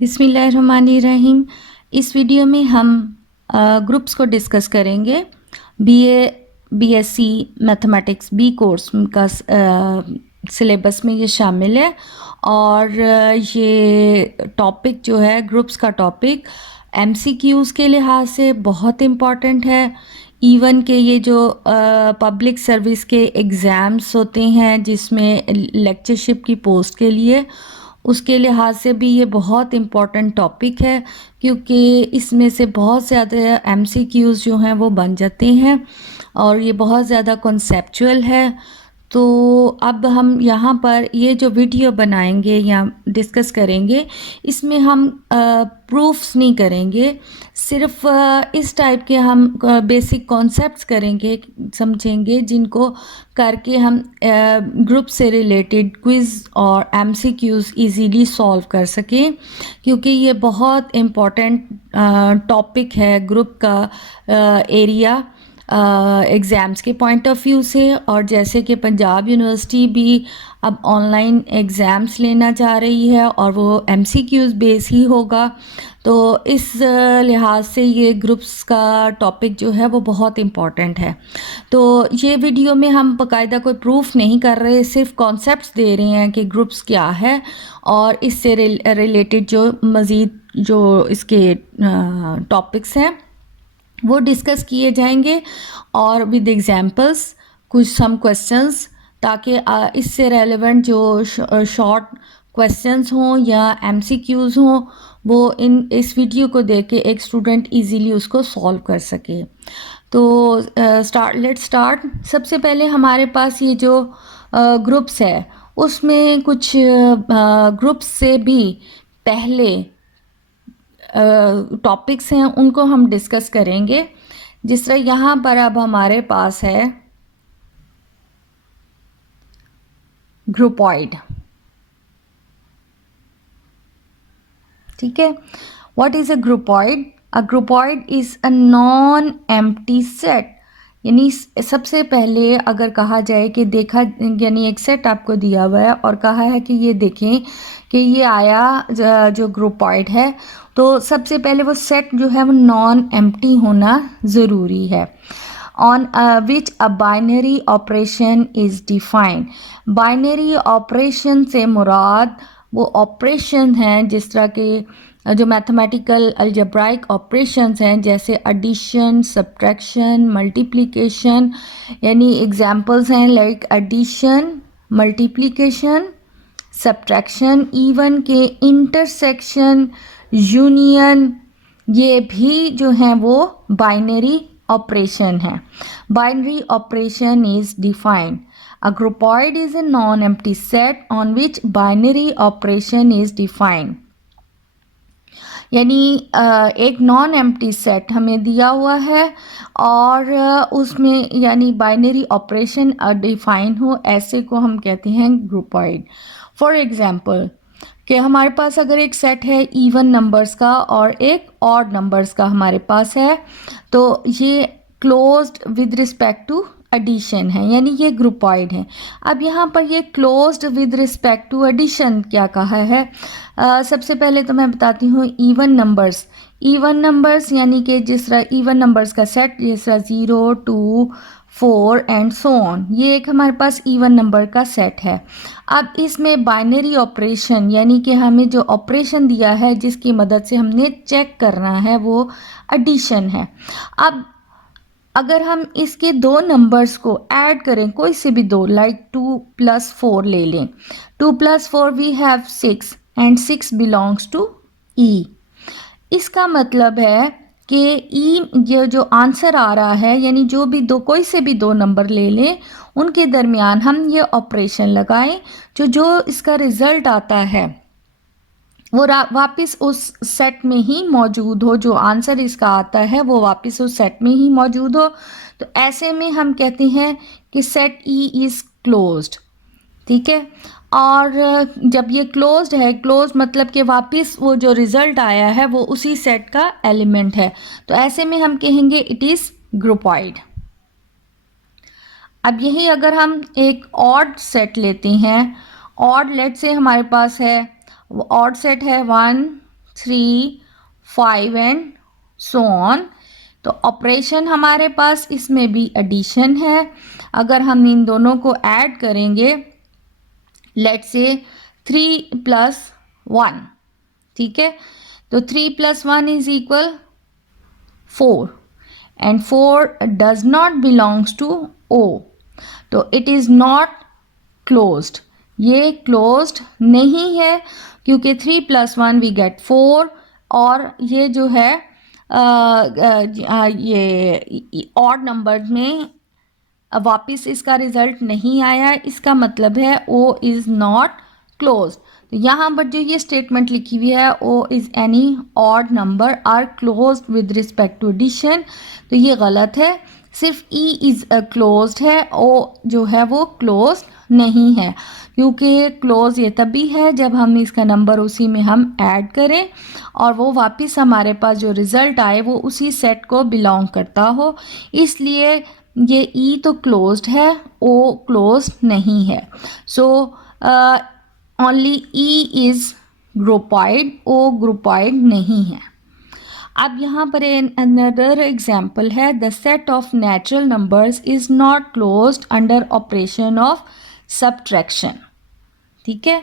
बिस्मिल्लाहिर्रहमानिर्रहीम। इस वीडियो में हम ग्रुप्स को डिस्कस करेंगे। BA BSc mathematics B course का सिलेबस में ये शामिल है और ये टॉपिक जो है ग्रुप्स का टॉपिक एमसीक्यूज़ के लिहाज से बहुत इम्पॉर्टेंट है। इवन के ये जो पब्लिक सर्विस के एग्ज़ाम्स होते हैं जिसमें लेक्चरशिप की पोस्ट के लिए, उसके लिहाज से भी ये बहुत इम्पॉर्टेंट टॉपिक है क्योंकि इसमें से बहुत ज़्यादा एमसीक्यूज़ जो हैं वो बन जाते हैं और ये बहुत ज़्यादा कॉन्सेप्चुअल है। तो अब हम यहाँ पर ये जो वीडियो बनाएंगे या डिस्कस करेंगे, इसमें हम प्रूफ्स नहीं करेंगे, सिर्फ इस टाइप के हम बेसिक कॉन्सेप्ट्स करेंगे, समझेंगे, जिनको करके हम ग्रुप से रिलेटेड क्विज़ और एमसीक्यूज़ इजीली सॉल्व कर सकें, क्योंकि ये बहुत इम्पॉर्टेंट टॉपिक है ग्रुप का एरिया एग्ज़ाम्स के पॉइंट ऑफ व्यू से। और जैसे कि पंजाब यूनिवर्सिटी भी अब ऑनलाइन एग्ज़ाम्स लेना चाह रही है और वो एमसीक्यूज़ बेस ही होगा, तो इस लिहाज से ये ग्रुप्स का टॉपिक जो है वो बहुत इम्पॉर्टेंट है। तो ये वीडियो में हम बाकायदा कोई प्रूफ नहीं कर रहे, सिर्फ कॉन्सेप्ट्स दे रहे हैं कि ग्रुप्स क्या है और इससे रिलेटेड जो मज़ीद जो इसके टॉपिक्स हैं वो डिस्कस किए जाएंगे और विद एग्जांपल्स कुछ सम क्वेश्चंस, ताकि इससे रेलेवेंट जो शॉर्ट क्वेश्चंस हों या एमसीक्यूज़ हों वो इस वीडियो को देख के एक स्टूडेंट इजीली उसको सॉल्व कर सके। तो लेट्स स्टार्ट। सबसे पहले हमारे पास ये जो ग्रुप्स है उसमें कुछ ग्रुप्स से भी पहले टॉपिक्स हैं उनको हम डिस्कस करेंगे। जिस तरह यहाँ पर अब हमारे पास है ग्रुपॉइड, ठीक है। What is a groupoid? A groupoid is a non empty set. यानी सबसे पहले अगर कहा जाए कि देखा, यानी एक सेट आपको दिया हुआ है और कहा है कि ये देखें कि ये आया जो ग्रुपॉइड है, तो सबसे पहले वो सेट जो है वो नॉन एम्प्टी होना ज़रूरी है। On which a binary operation is defined. Binary operation से मुराद वो ऑपरेशन हैं जिस तरह के जो मैथमेटिकल अलजेब्राइक ऑपरेशंस हैं, जैसे एडिशन, सब्ट्रैक्शन, मल्टीप्लिकेशन। यानी एग्जांपल्स हैं like addition, multiplication, subtraction, even के इंटरसेक्शन, यूनियन, ये भी जो हैं वो बाइनरी ऑपरेशन है। Binary operation is defined. A groupoid is a non-empty set on which binary operation is defined. यानी एक नॉन एम्प्टी सेट हमें दिया हुआ है और उसमें यानी बाइनरी ऑपरेशन डिफाइन हो, ऐसे को हम कहते हैं ग्रुपॉइड। फॉर एग्जांपल कि हमारे पास अगर एक सेट है इवन नंबर्स का और एक ऑड नंबर्स का हमारे पास है, तो ये closed with respect to addition है, यानी ये ग्रुपॉइड है। अब यहाँ पर ये closed with respect to addition क्या कहा है? सबसे पहले तो मैं बताती हूँ इवन नंबर्स। इवन नंबर्स यानी कि जिस तरह इवन नंबर्स का सेट, जिस तरह 0, 2, 4 एंड सो ऑन, ये एक हमारे पास इवन नंबर का सेट है। अब इसमें बाइनरी ऑपरेशन यानी कि हमें जो ऑपरेशन दिया है जिसकी मदद से हमने चेक करना है वो एडिशन है। अब अगर हम इसके दो नंबर्स को ऐड करें, कोई से भी दो, लाइक 2 + 4 ले लें, 2 + 4 we have 6 and 6 belongs to E. इसका मतलब है कि ई ये जो आंसर आ रहा है, यानी जो भी दो, कोई से भी दो नंबर ले लें, उनके दरमियान हम ये ऑपरेशन लगाएं, जो इसका रिजल्ट आता है वो वापस उस सेट में ही मौजूद हो, जो आंसर इसका आता है वो वापस उस सेट में ही मौजूद हो। तो ऐसे में हम कहते हैं कि सेट ई इज़ क्लोज्ड, ठीक है। और जब ये क्लोज्ड है, क्लोज मतलब कि वापस वो जो रिज़ल्ट आया है वो उसी सेट का एलिमेंट है, तो ऐसे में हम कहेंगे इट इज़ ग्रुपॉइड। अब यही अगर हम एक ऑड सेट लेते हैं, ऑड लेट से हमारे पास है, ऑड सेट है 1, 3, 5 एंड सो ऑन। तो ऑपरेशन हमारे पास इसमें भी एडिशन है। अगर हम इन दोनों को ऐड करेंगे, लेट्स से 3 + 1, ठीक है, तो 3 + 1 is equal 4 and 4 does not belongs to O, तो इट इज़ नॉट क्लोज्ड, ये क्लोज्ड नहीं है क्योंकि 3 + 1 वी गेट 4 और ये जो है ये ऑड नंबर में वापस इसका रिजल्ट नहीं आया, इसका मतलब है ओ इज़ नॉट क्लोज। तो यहाँ पर जो ये स्टेटमेंट लिखी हुई है O is any odd number are close with respect to addition, तो ये गलत है। सिर्फ ई इज़ क्लोज्ड है, ओ जो है वो क्लोज नहीं है, क्योंकि क्लोज ये तभी है जब हम इसका नंबर उसी में हम ऐड करें और वो वापस हमारे पास जो रिज़ल्ट आए वो उसी सेट को बिलोंग करता हो। इसलिए ये ई तो क्लोज्ड है, ओ क्लोज्ड नहीं है। सो ओनली ई इज़ ग्रुपॉइड, ओ ग्रुपॉइड नहीं है। अब यहाँ पर अनदर एग्जाम्पल है, the set of natural numbers is not closed under operation of subtraction, ठीक है।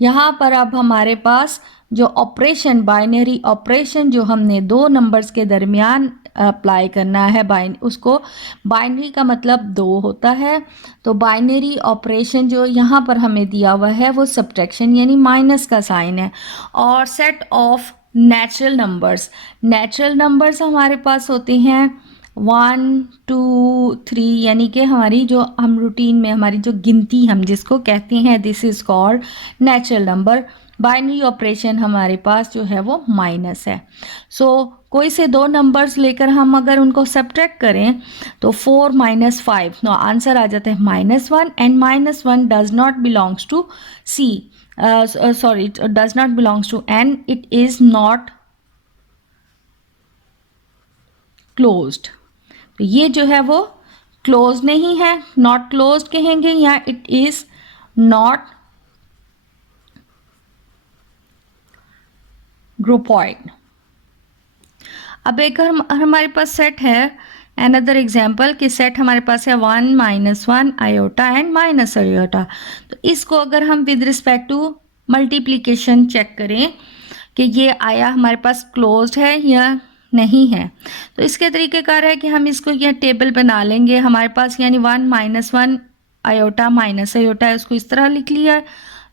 यहाँ पर अब हमारे पास जो ऑपरेशन, बाइनरी ऑपरेशन जो हमने दो नंबर्स के दरमियान अप्लाई करना है, उसको बाइनरी का मतलब दो होता है, तो बाइनरी ऑपरेशन जो यहाँ पर हमें दिया हुआ है वो सब्ट्रैक्शन यानी माइनस का साइन है। और सेट ऑफ नेचुरल नंबर्स हमारे पास होते हैं 1, 2, 3, यानी कि हमारी जो हम रूटीन में हमारी जो गिनती हम जिसको कहते हैं this is called natural number. Binary operation हमारे पास जो है वो माइनस है। सो कोई से दो नंबर्स लेकर हम अगर उनको सब्ट्रैक्ट करें तो 4 - 5, नो आंसर आ जाता है -1 and -1 does not belongs to C, sorry, does not belongs to n, it is not closed। तो ये जो है वो क्लोज नहीं है, नॉट क्लोज्ड कहेंगे या इट इज नॉट ग्रुपॉइड। अब एक हमारे पास सेट है, अनदर एग्जाम्पल कि सेट हमारे पास है 1 - 1 आयोटा एंड माइनस आयोटा। तो इसको अगर हम with respect to multiplication check करें कि ये आया हमारे पास क्लोज्ड है या नहीं है, तो इसके तरीक़ेकार है कि हम इसको यह टेबल बना लेंगे हमारे पास, यानी 1 - 1 आयोटा माइनस आयोटा है, उसको इस तरह लिख लिया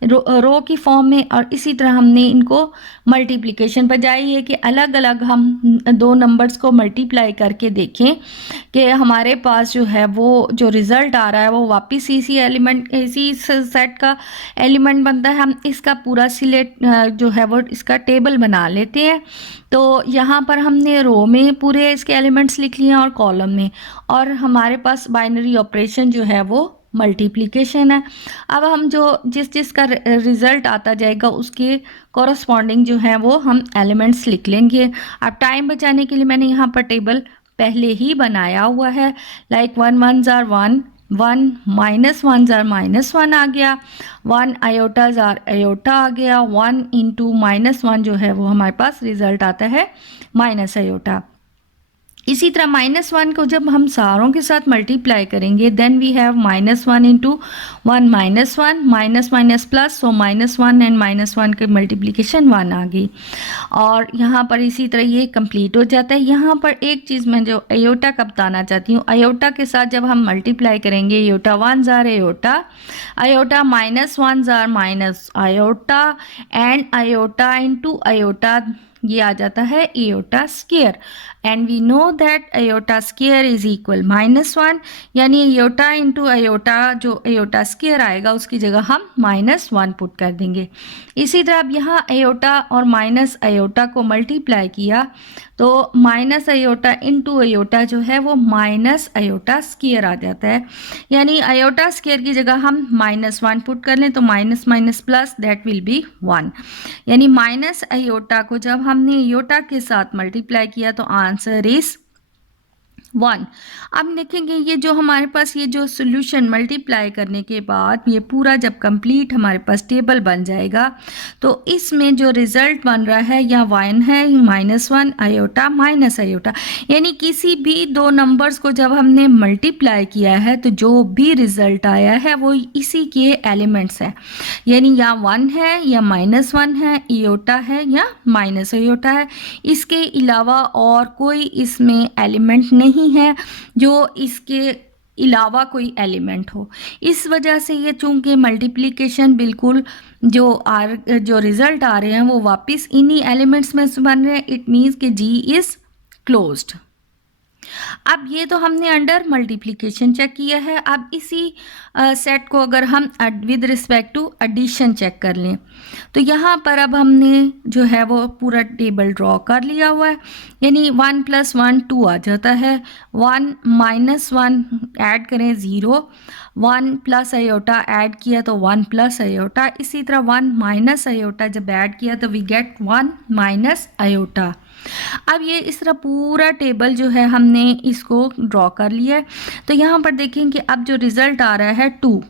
रो की फॉर्म में, और इसी तरह हमने इनको मल्टीप्लिकेशन बजाय ये कि अलग अलग हम दो नंबर्स को मल्टीप्लाई करके देखें कि हमारे पास जो है वो जो रिज़ल्ट आ रहा है वो वापस इसी एलिमेंट, इसी सेट का एलिमेंट बनता है। हम इसका पूरा सिलेक्ट जो है वो इसका टेबल बना लेते हैं। तो यहाँ पर हमने रो में पूरे इसके एलिमेंट्स लिख लिए हैं और कॉलम में, और हमारे पास बाइनरी ऑपरेशन जो है वो मल्टीप्लिकेशन है। अब हम जो जिसका रिज़ल्ट आता जाएगा उसके कॉरस्पॉन्डिंग जो है वो हम एलिमेंट्स लिख लेंगे। अब टाइम बचाने के लिए मैंने यहाँ पर टेबल पहले ही बनाया हुआ है, like 1 1s are 1, 1 - 1s are -1 आ गया, 1 आयोटाज आर आयोटा आ गया, 1 × -1 जो है वो हमारे पास रिज़ल्ट आता है माइनस आयोटा। इसी तरह -1 को जब हम सारों के साथ मल्टीप्लाई करेंगे then we have -1 × 1 -1 minus minus plus, so -1 and -1 के मल्टीप्लिकेशन 1 आ गई, और यहाँ पर इसी तरह ये कंप्लीट हो जाता है। यहाँ पर एक चीज़ मैं जो आयोटा का बताना चाहती हूँ, आयोटा के साथ जब हम मल्टीप्लाई करेंगे, iota 1s are iota, iota -1s are minus iota, and iota × iota ये आ जाता है iota square, and we know that iota square is equal -1, यानी आयोटा × आयोटा जो आयोटा स्क्वायर आएगा उसकी जगह हम -1 पुट कर देंगे। इसी तरह अब यहाँ आयोटा और माइनस आयोटा को मल्टीप्लाई किया तो माइनस आयोटा × आयोटा जो है वो माइनस आयोटा स्क्वायर आ जाता है, यानी आयोटा स्क्वायर की जगह हम -1 पुट कर लें तो minus minus plus that will be 1, यानी माइनस आयोटा को जब हमने आयोटा के साथ मल्टीप्लाई किया तो आंसर इज 1। अब देखेंगे ये जो हमारे पास ये जो सॉल्यूशन मल्टीप्लाई करने के बाद ये पूरा जब कंप्लीट हमारे पास टेबल बन जाएगा तो इसमें जो रिजल्ट बन रहा है या 1 है -1 आयोटा माइनस आयोटा, यानी किसी भी दो नंबर्स को जब हमने मल्टीप्लाई किया है तो जो भी रिजल्ट आया है वो इसी के एलिमेंट्स है, यानी या 1 है या -1 है, आयोटा है या माइनस आयोटा है। इसके अलावा और कोई इसमें एलिमेंट नहीं है जो इसके अलावा कोई एलिमेंट हो। इस वजह से ये चूंकि मल्टीप्लिकेशन बिल्कुल जो रिजल्ट आ रहे हैं वो वापस इन्हीं एलिमेंट्स में से बन रहे हैं, इट मीन्स कि जी इज क्लोज्ड। अब ये तो हमने अंडर मल्टीप्लिकेशन चेक किया है। अब इसी सेट को अगर हम with respect to addition check कर लें तो यहाँ पर अब हमने जो है वो पूरा टेबल ड्रॉ कर लिया हुआ है, यानी 1 + 1 2 आ जाता है, 1 - 1 ऐड करें 0, 1 प्लस आयोटा ऐड किया तो 1 प्लस आयोटा, इसी तरह 1 माइनस आयोटा जब ऐड किया तो वी गेट 1 माइनस आयोटा। अब ये इस तरह पूरा टेबल जो है हमने इसको ड्रॉ कर लिया है। तो यहाँ पर देखें कि अब जो रिजल्ट आ रहा है 2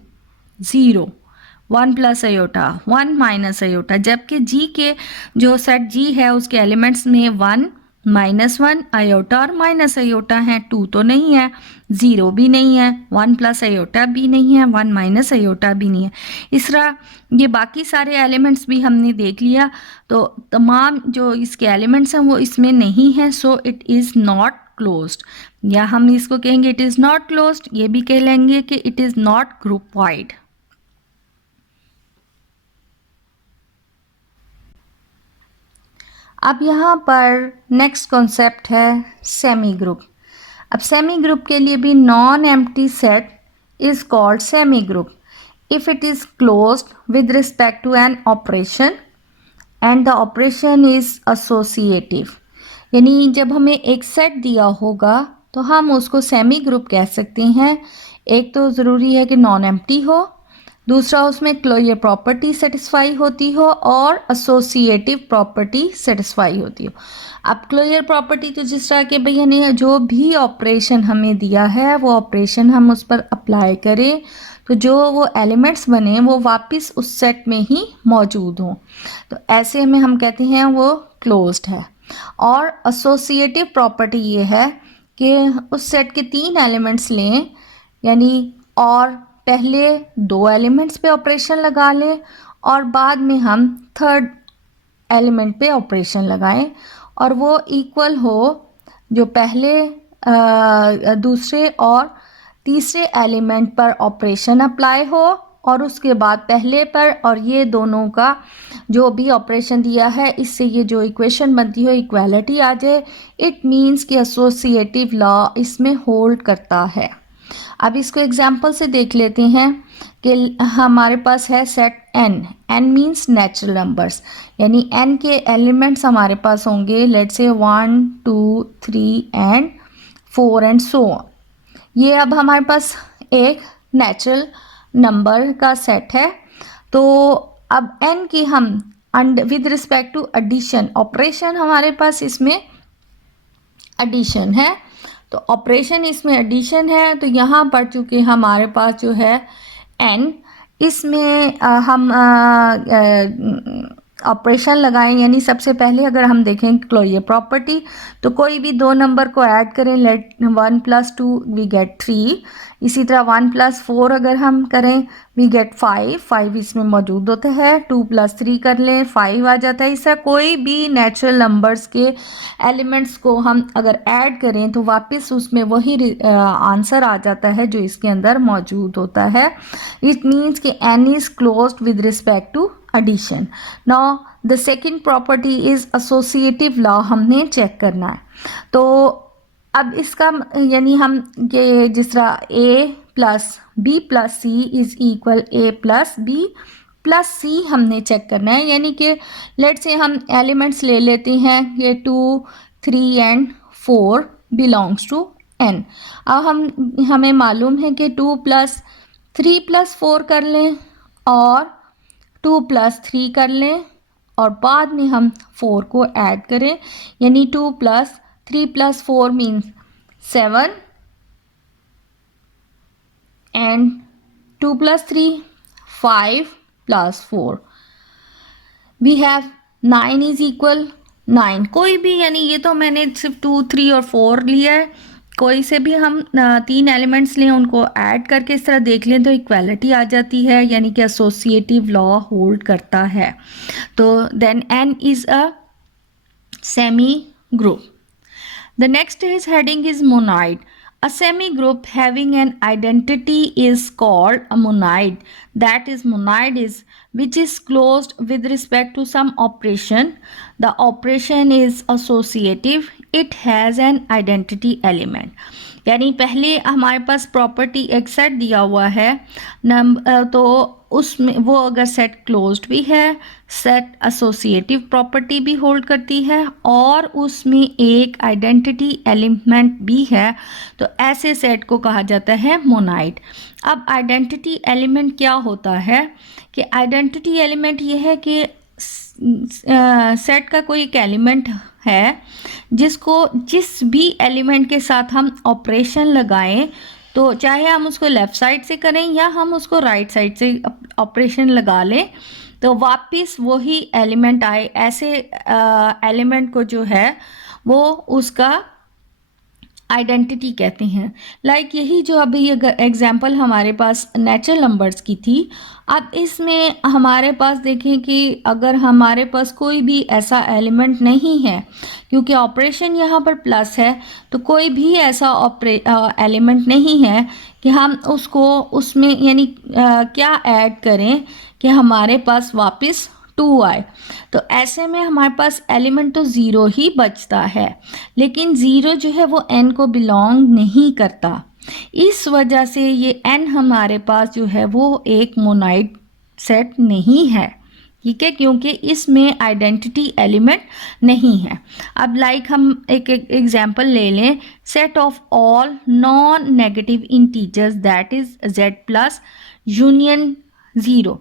0 1 प्लस आयोटा 1 माइनस आयोटा, जबकि जी के जो सेट जी है उसके एलिमेंट्स में 1 -1 आयोटा और माइनस आयोटा है। 2 तो नहीं है, 0 भी नहीं है, 1 प्लस आयोटा भी नहीं है, 1 माइनस आयोटा भी नहीं है। इस तरह ये बाकी सारे एलिमेंट्स भी हमने देख लिया तो तमाम जो इसके एलिमेंट्स हैं वो इसमें नहीं है, so it is not closed, या हम इसको कहेंगे इट इज़ नॉट क्लोज्ड, ये भी कह लेंगे कि it is not groupoid. अब यहाँ पर नेक्स्ट कॉन्सेप्ट है सेमी ग्रुप। अब सेमी ग्रुप के लिए भी non empty set is called semigroup if it is closed with respect to an operation and the operation is associative, यानी जब हमें एक सेट दिया होगा तो हम उसको सेमी ग्रुप कह सकते हैं। एक तो ज़रूरी है कि नॉन एम्प्टी हो, दूसरा उसमें क्लोजर प्रॉपर्टी सेटिस्फाई होती हो और एसोसिएटिव प्रॉपर्टी सेटिस्फाई होती हो। अब क्लोजर प्रॉपर्टी तो जिस तरह के भैया ने जो भी ऑपरेशन हमें दिया है वो ऑपरेशन हम उस पर अप्लाई करें तो जो वो एलिमेंट्स बने वो वापस उस सेट में ही मौजूद हों, तो ऐसे में हम कहते हैं वो क्लोज्ड है। और एसोसिएटिव प्रॉपर्टी ये है कि उस सेट के 3 एलिमेंट्स लें, यानी और पहले 2 एलिमेंट्स पे ऑपरेशन लगा लें और बाद में हम थर्ड एलिमेंट पे ऑपरेशन लगाएं और वो इक्वल हो जो पहले दूसरे और तीसरे एलिमेंट पर ऑपरेशन अप्लाई हो और उसके बाद पहले पर, और ये दोनों का जो भी ऑपरेशन दिया है इससे ये जो इक्वेशन बनती है इक्वालिटी आ जाए। इट मीन्स कि एसोसिएटिव लॉ इसमें होल्ड करता है। अब इसको एग्जाम्पल से देख लेते हैं कि हमारे पास है set n, n means natural numbers, यानी n के एलिमेंट्स हमारे पास होंगे let's say 1 2 3 and 4 and so on. ये अब हमारे पास एक नेचुरल नंबर का सेट है। तो अब n की हम with respect to addition operation हमारे पास इसमें एडिशन है, तो ऑपरेशन इसमें एडिशन है। तो यहाँ पर चूँकि हमारे पास जो है n, इसमें हम ऑपरेशन लगाएं, यानी सबसे पहले अगर हम देखें क्लोजर प्रॉपर्टी तो कोई भी 2 नंबर को ऐड करें, लेट 1 + 2 वी गेट 3, इसी तरह 1 + 4 अगर हम करें वी गेट 5, 5 इसमें मौजूद होता है, 2 + 3 कर लें 5 आ जाता है। इससे कोई भी नेचुरल नंबर्स के एलिमेंट्स को हम अगर ऐड करें तो वापस उसमें वही आंसर आ जाता है जो इसके अंदर मौजूद होता है। इट मीन्स कि n is closed with respect to addition. Now the second property is associative law हमने चेक करना है। तो अब इसका यानी हम ये जिस तरह a + b + c is equal a + b + c हमने चेक करना है, यानी कि लेट से हम एलिमेंट्स ले लेते हैं ये 2 3 एंड 4 बिलोंग्स टू n। अब हमें मालूम है कि 2 + 3 + 4 कर लें और 2 + 3 कर लें और बाद में हम 4 को ऐड करें, यानी 2 + 3 + 4 means 7 and 2 plus 3 5 plus 4 we have 9 is equal 9। कोई भी, यानी ये तो मैंने सिर्फ 2 3 और 4 लिया है, कोई से भी हम 3 एलिमेंट्स लें, उनको ऐड करके इस तरह देख लें तो इक्वालिटी आ जाती है, यानी कि एसोसिएटिव लॉ होल्ड करता है। तो then n is a semigroup. The next is heading is monoid. A semi-group having an identity is called a monoid. That is, monoid is which is closed with respect to some operation. The operation is associative. It has an identity element. यानी पहले हमारे पास property एक set दिया हुआ है तो उसमें वो अगर सेट क्लोज्ड भी है, सेट एसोसिएटिव प्रॉपर्टी भी होल्ड करती है और उसमें एक आइडेंटिटी एलिमेंट भी है, तो ऐसे सेट को कहा जाता है मोनाइड। अब आइडेंटिटी एलिमेंट क्या होता है कि आइडेंटिटी एलिमेंट ये है कि सेट का कोई एक एलिमेंट है जिसको जिस भी एलिमेंट के साथ हम ऑपरेशन लगाएं, तो चाहे हम उसको लेफ़्ट साइड से करें या हम उसको राइट साइड से ऑपरेशन लगा लें, तो वापस वही एलिमेंट आए। ऐसे एलिमेंट को जो है वो उसका आइडेंटिटी कहते हैं। लाइक यही जो अभी एग्जांपल हमारे पास नेचुरल नंबर्स की थी, अब इसमें हमारे पास देखें कि अगर हमारे पास कोई भी ऐसा एलिमेंट नहीं है, क्योंकि ऑपरेशन यहाँ पर प्लस है, तो कोई भी ऐसा एलिमेंट नहीं है कि हम उसको उसमें यानी क्या ऐड करें कि हमारे पास वापस 2 आए। तो ऐसे में हमारे पास एलिमेंट तो ज़ीरो ही बचता है, लेकिन ज़ीरो जो है वो n को बिलोंग नहीं करता। इस वजह से ये n हमारे पास जो है वो एक मोनाइड सेट नहीं है, ठीक है, क्योंकि इसमें आइडेंटिटी एलिमेंट नहीं है। अब लाइक हम एक एग्जांपल ले लें, set of all non negative integers that is z plus union 0,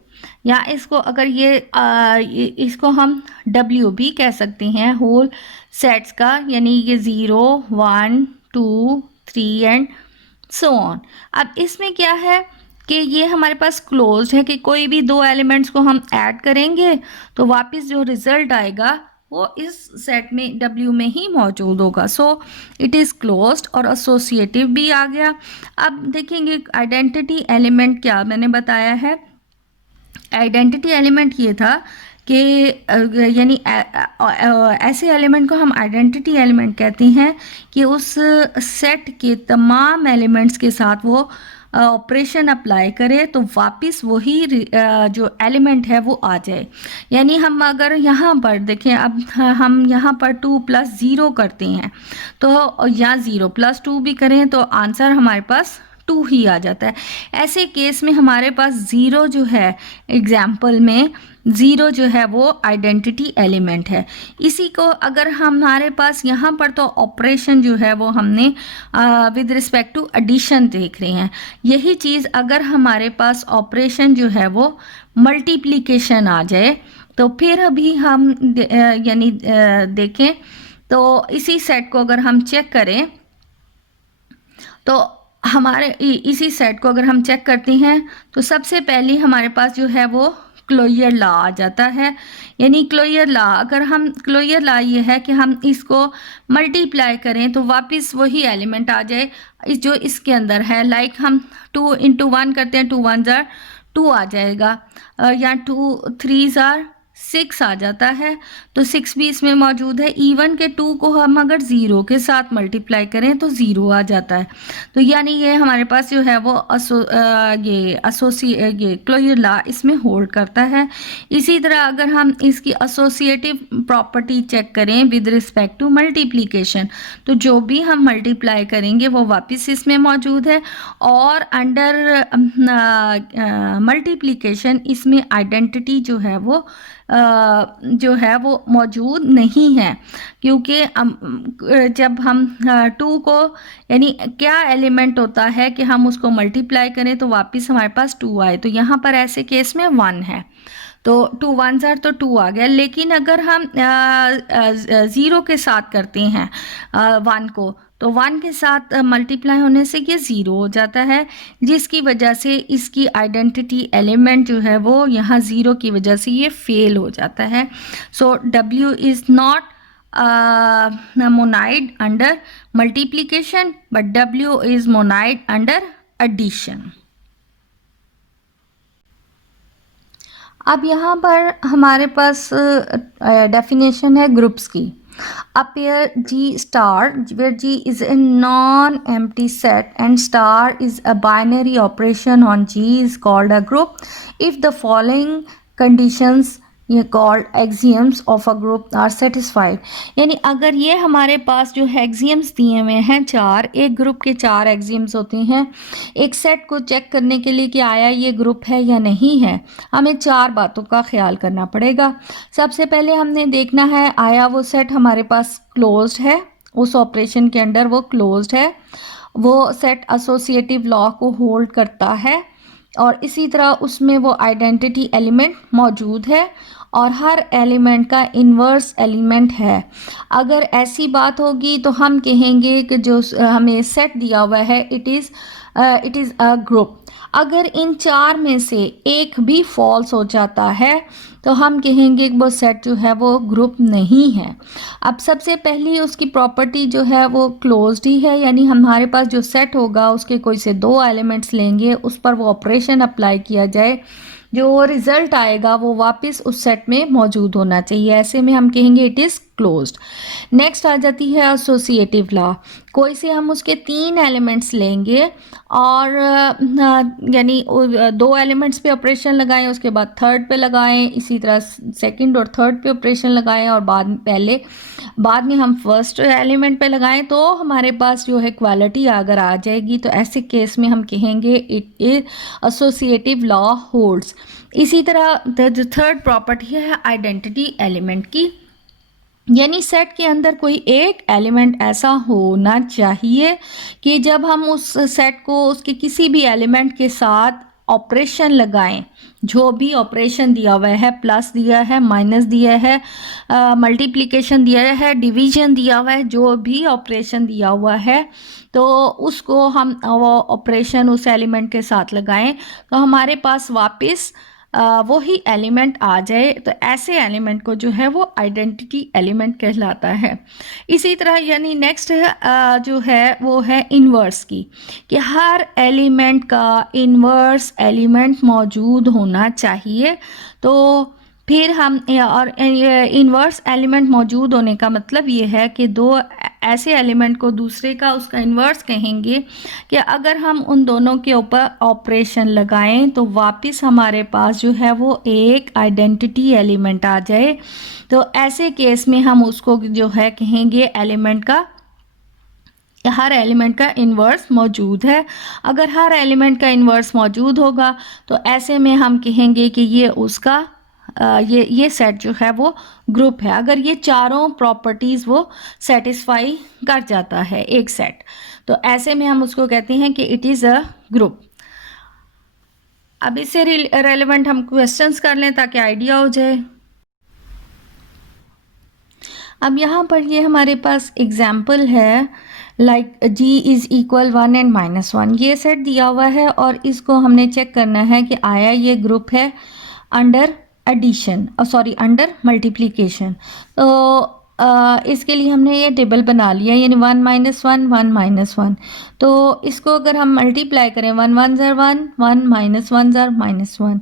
या इसको अगर इसको हम W भी कह सकते हैं होल सेट्स का, यानी ये 0 1 2 3 एंड सो ऑन। अब इसमें क्या है कि ये हमारे पास क्लोज्ड है कि कोई भी 2 एलिमेंट्स को हम ऐड करेंगे तो वापस जो रिजल्ट आएगा वो इस सेट में W में ही मौजूद होगा। सो इट इज़ क्लोज्ड और एसोसिएटिव भी आ गया। अब देखेंगे आइडेंटिटी एलिमेंट क्या मैंने बताया है। आइडेंटिटी एलिमेंट ये था कि यानी ऐसे एलिमेंट को हम आइडेंटिटी एलिमेंट कहते हैं कि उस सेट के तमाम एलिमेंट्स के साथ वो ऑपरेशन अप्लाई करे तो वापस वही जो एलिमेंट है वो आ जाए। यानी हम अगर यहाँ पर देखें, अब हम यहाँ पर 2 + 0 करते हैं तो या 0 + 2 भी करें तो आंसर हमारे पास 2 ही आ जाता है। ऐसे केस में हमारे पास 0 जो है, एग्जाम्पल में 0 जो है वो आइडेंटिटी एलिमेंट है। इसी को अगर हमारे पास यहाँ पर तो ऑपरेशन जो है वो हमने विद रिस्पेक्ट टू एडिशन देख रहे हैं। यही चीज़ अगर हमारे पास ऑपरेशन जो है वो मल्टीप्लिकेशन आ जाए तो फिर अभी हम यानी देखें तो इसी सेट को अगर हम चेक करें तो हमारे इसी सेट को अगर हम चेक करते हैं तो सबसे पहले हमारे पास जो है वो क्लोजर लॉ आ जाता है। यानी क्लोजर लॉ, अगर हम क्लोजर लॉ ये है कि हम इसको मल्टीप्लाई करें तो वापस वही एलिमेंट आ जाए जो इसके अंदर है। लाइक हम 2 × 1 करते हैं, 2 1 = 2 आ जाएगा, या 2 3 = 6 आ जाता है, तो 6 भी इसमें मौजूद है। इवन के 2 को हम अगर 0 के साथ मल्टीप्लाई करें तो 0 आ जाता है। तो यानी ये हमारे पास जो है वो ये क्लोजर लॉ इसमें होल्ड करता है। इसी तरह अगर हम इसकी एसोसिएटिव प्रॉपर्टी चेक करें विद रिस्पेक्ट टू मल्टीप्लिकेशन, तो जो भी हम मल्टीप्लाई करेंगे वो वापस इसमें मौजूद है। और अंडर मल्टीप्लिकेशन इसमें आइडेंटिटी जो है वो मौजूद नहीं है, क्योंकि जब हम 2 को यानी क्या एलिमेंट होता है कि हम उसको मल्टीप्लाई करें तो वापस हमारे पास 2 आए, तो यहाँ पर ऐसे केस में 1 है, तो 2 1 = तो 2 आ गया। लेकिन अगर हम 0 के साथ करते हैं 1 को तो 1 के साथ मल्टीप्लाई होने से ये 0 हो जाता है, जिसकी वजह से इसकी आइडेंटिटी एलिमेंट जो है वो यहाँ 0 की वजह से ये फेल हो जाता है। So W is not monoid under multiplication but W is monoid under addition. अब यहाँ पर हमारे पास डेफिनेशन है ग्रुप्स की। A pair G star where G is a non-empty set and star is a binary operation on G is called a group if the following conditions ये called axioms of a group are satisfied. यानी अगर ये हमारे पास जो axioms दिए हुए हैं 4, एक ग्रुप के 4 एक्सियम्स होते हैं। एक सेट को चेक करने के लिए कि आया ये ग्रुप है या नहीं है, हमें 4 बातों का ख्याल करना पड़ेगा। सबसे पहले हमने देखना है आया वो सेट हमारे पास क्लोज्ड है, उस ऑपरेशन के अंडर वो क्लोज्ड है, वो सेट एसोसिएटिव लॉ को होल्ड करता है और इसी तरह उसमें वो आइडेंटिटी एलिमेंट मौजूद है और हर एलिमेंट का इन्वर्स एलिमेंट है। अगर ऐसी बात होगी तो हम कहेंगे कि जो हमें सेट दिया हुआ है इट इज़ अ ग्रुप। अगर इन 4 में से एक भी फॉल्स हो जाता है तो हम कहेंगे कि वो सेट जो है वो ग्रुप नहीं है। अब सबसे पहली उसकी प्रॉपर्टी जो है वो क्लोज्ड ही है, यानी हमारे पास जो सेट होगा उसके कोई से 2 एलिमेंट्स लेंगे, उस पर वो ऑपरेशन अप्लाई किया जाए, जो रिज़ल्ट आएगा वो वापस उस सेट में मौजूद होना चाहिए। ऐसे में हम कहेंगे इट इज़ क्लोज्ड। नेक्स्ट आ जाती है एसोसिएटिव लॉ। कोई से हम उसके 3 एलिमेंट्स लेंगे और यानी 2 एलिमेंट्स पे ऑपरेशन लगाएं, उसके बाद थर्ड पे लगाएं, इसी तरह सेकंड और थर्ड पे ऑपरेशन लगाएं और बाद में हम फर्स्ट एलिमेंट पे लगाएं, तो हमारे पास जो है इक्वालिटी अगर आ जाएगी तो ऐसे केस में हम कहेंगे it is associative law holds. इसी तरह जो थर्ड प्रॉपर्टी है आइडेंटिटी एलिमेंट की, यानी सेट के अंदर कोई एक एलिमेंट ऐसा होना चाहिए कि जब हम उस सेट को उसके किसी भी एलिमेंट के साथ ऑपरेशन लगाएं, जो भी ऑपरेशन दिया हुआ है, प्लस दिया है, माइनस दिया है, मल्टीप्लिकेशन दिया है, डिवीजन दिया हुआ है, जो भी ऑपरेशन दिया हुआ है तो उसको हम वो ऑपरेशन उस एलिमेंट के साथ लगाएं तो हमारे पास वापस वही एलिमेंट आ जाए, तो ऐसे एलिमेंट को जो है वो आइडेंटिटी एलिमेंट कहलाता है। इसी तरह यानी नेक्स्ट जो है वो है इन्वर्स की, कि हर एलिमेंट का इन्वर्स एलिमेंट मौजूद होना चाहिए। तो फिर हम और इन्वर्स एलिमेंट मौजूद होने का मतलब ये है कि 2 ऐसे एलिमेंट को दूसरे का उसका इन्वर्स कहेंगे कि अगर हम उन दोनों के ऊपर ऑपरेशन लगाएं तो वापस हमारे पास जो है वो एक आइडेंटिटी एलिमेंट आ जाए। तो ऐसे केस में हम उसको जो है कहेंगे एलिमेंट का हर एलिमेंट का इन्वर्स मौजूद है। अगर हर एलिमेंट का इन्वर्स मौजूद होगा तो ऐसे में हम कहेंगे कि ये उसका ये सेट जो है वो ग्रुप है, अगर ये चारों प्रॉपर्टीज़ वो सेटिस्फाई कर जाता है एक सेट, तो ऐसे में हम उसको कहते हैं कि इट इज़ अ ग्रुप। अब इससे रेलेवेंट हम क्वेश्चंस कर लें ताकि आइडिया हो जाए। अब यहाँ पर ये हमारे पास एग्जाम्पल है, like G is equal 1 and -1, ये सेट दिया हुआ है और इसको हमने चेक करना है कि आया ये ग्रुप है under addition sorry under multiplication. तो इसके लिए हमने ये टेबल बना लिया, यानी 1 -1 1 -1। तो इसको अगर हम मल्टीप्लाई करें 1 1 ज़र 1 1 -1 ज़र -1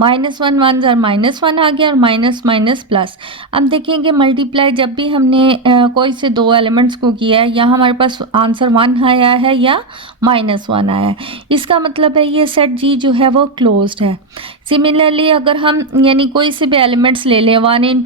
-1 1 ज़र -1 आ गया और माइनस माइनस प्लस। अब देखेंगे मल्टीप्लाई जब भी हमने कोई से 2 एलिमेंट्स को किया है, या हमारे पास आंसर 1 आया है या -1 आया है, इसका मतलब है ये सेट G जो है वो क्लोज्ड है। सिमिलरली अगर हम यानी कोई से भी एलिमेंट्स ले लें, -1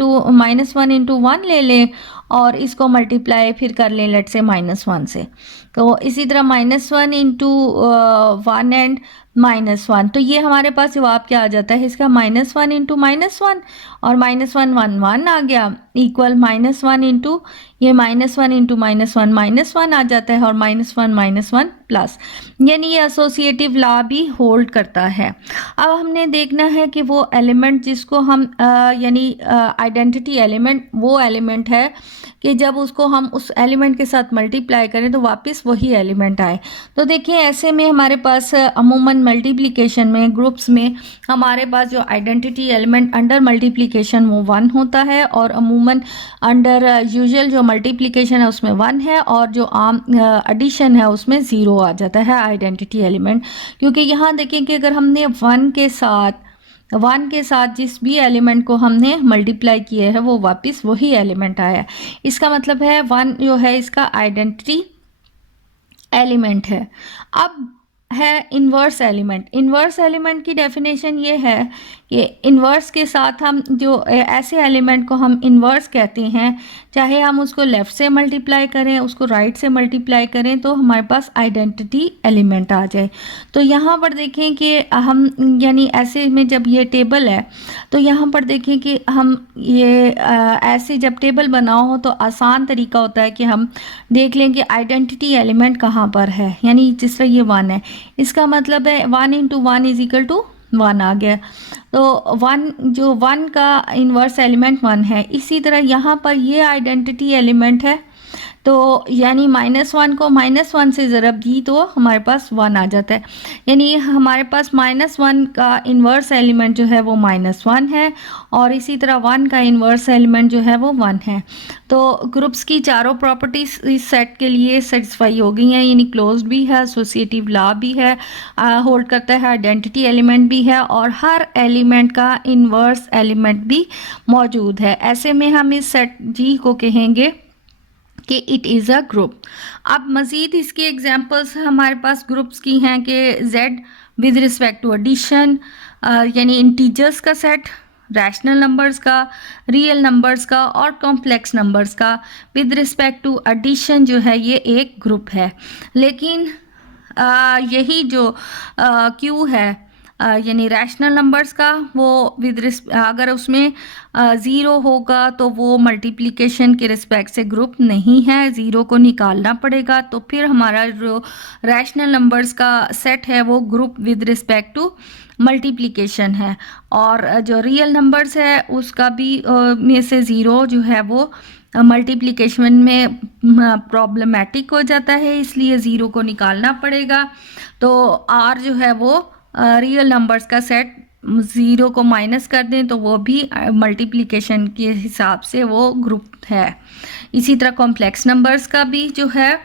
× 1 ले लें और इसको मल्टीप्लाई फिर कर लें लेट से -1 से, तो इसी तरह -1 × 1 एंड -1। तो ये हमारे पास जवाब क्या आ जाता है इसका, -1 इंटू -1, और -1 1 1 आ गया, इक्वल -1 इंटू ये -1 इंटू -1 आ जाता है, और -1 प्लस, यानी ये एसोसिएटिव लॉ भी होल्ड करता है। अब हमने देखना है कि वो एलिमेंट जिसको हम यानी आइडेंटिटी एलिमेंट वो एलिमेंट है कि जब उसको हम उस एलिमेंट के साथ मल्टीप्लाई करें तो वापस वही एलिमेंट आए। तो देखिए ऐसे में हमारे पास अमूमन मल्टीप्लिकेशन में ग्रुप्स में हमारे पास जो आइडेंटिटी एलिमेंट अंडर मल्टीप्लिकेशन वो 1 होता है, और अमूमन अंडर यूजुअल जो मल्टीप्लिकेशन है उसमें 1 है, और जो आम एडिशन है उसमें 0 आ जाता है आइडेंटिटी एलिमेंट। क्योंकि यहाँ देखें कि अगर हमने 1 के साथ जिस भी एलिमेंट को हमने मल्टीप्लाई किया है वो वापस वही एलिमेंट आया। इसका मतलब है 1 जो है इसका आइडेंटिटी एलिमेंट है। अब है इन्वर्स एलिमेंट। इन्वर्स एलिमेंट की डेफिनेशन ये है कि इन्वर्स के साथ हम जो ऐसे एलिमेंट को हम इन्वर्स कहते हैं, चाहे हम उसको लेफ़्ट से मल्टीप्लाई करें उसको राइट से मल्टीप्लाई करें तो हमारे पास आइडेंटिटी एलिमेंट आ जाए। तो यहाँ पर देखें कि हम यानी ऐसे में जब ये टेबल है तो यहाँ पर देखें कि हम ये ऐसे जब टेबल बनाओ हो तो आसान तरीका होता है कि हम देख लें कि आइडेंटिटी एलिमेंट कहाँ पर है। यानी जिस तरह ये 1 है, इसका मतलब है 1 इंटू 1 इज इक्वल टू 1 आ गया। तो 1 का इन्वर्स एलिमेंट 1 है। इसी तरह यहाँ पर ये आइडेंटिटी एलिमेंट है, तो यानी -1 को -1 से ज़रब दी तो हमारे पास 1 आ जाता है। यानी हमारे पास -1 का इन्वर्स एलिमेंट जो है वो -1 है, और इसी तरह 1 का इन्वर्स एलिमेंट जो है वो 1 है। तो ग्रुप्स की चारों प्रॉपर्टीज इस सेट के लिए सेटिस्फाई हो गई हैं, यानी क्लोज्ड भी है, एसोसिएटिव लॉ भी है, होल्ड करता है, आइडेंटिटी एलिमेंट भी है, और हर एलिमेंट का इन्वर्स एलिमेंट भी मौजूद है। ऐसे में हम इस सेट जी को कहेंगे कि इट इज़ अ ग्रुप। अब मज़ीद इसकी एग्जांपल्स हमारे पास ग्रुप्स की हैं कि Z with respect to addition, यानी इंटीजर्स का सेट, रैशनल नंबर्स का, रियल नंबर्स का और कॉम्प्लेक्स नंबर्स का विद रिस्पेक्ट टू एडिशन जो है ये एक ग्रुप है। लेकिन यही जो Q है यानी रैशनल नंबर्स का, वो अगर उसमें 0 होगा तो वो मल्टीप्लिकेशन के रिस्पेक्ट से ग्रुप नहीं है, 0 को निकालना पड़ेगा। तो फिर हमारा जो रैशनल नंबर्स का सेट है वो group with respect to multiplication है। और जो रियल नंबर्स है उसका भी में से 0 जो है वो मल्टीप्लिकेशन में प्रॉब्लमेटिक हो जाता है, इसलिए 0 को निकालना पड़ेगा। तो R जो है वो रियल नंबर्स का सेट 0 को माइनस कर दें तो वो भी मल्टीप्लिकेशन के हिसाब से वो ग्रुप है। इसी तरह कॉम्प्लेक्स नंबर्स का भी जो है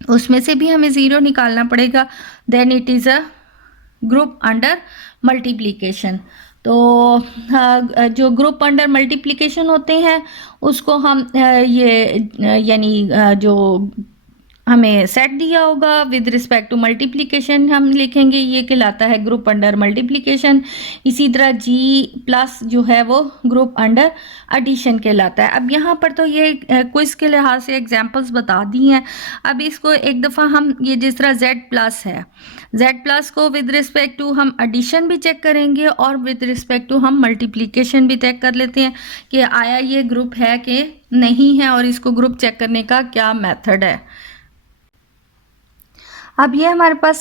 उसमें से भी हमें 0 निकालना पड़ेगा, then it is a group under multiplication. तो जो ग्रुप अंडर मल्टीप्लिकेशन होते हैं उसको हम ये यानी जो हमें सेट दिया होगा विद रिस्पेक्ट टू मल्टीप्लिकेशन हम लिखेंगे, ये कहलाता है ग्रुप अंडर मल्टीप्लिकेशन। इसी तरह G+ जो है वो ग्रुप अंडर एडिशन कहलाता है। अब यहाँ पर तो ये क्विज के लिहाज से एग्जांपल्स बता दी हैं। अब इसको एक दफ़ा हम ये जिस तरह Z+ है, Z+ को विद रिस्पेक्ट टू हम एडिशन भी चेक करेंगे और विद रिस्पेक्ट टू हम मल्टीप्लिकेशन भी चेक कर लेते हैं कि आया ये ग्रुप है कि नहीं है, और इसको ग्रुप चेक करने का क्या मेथड है। अब ये हमारे पास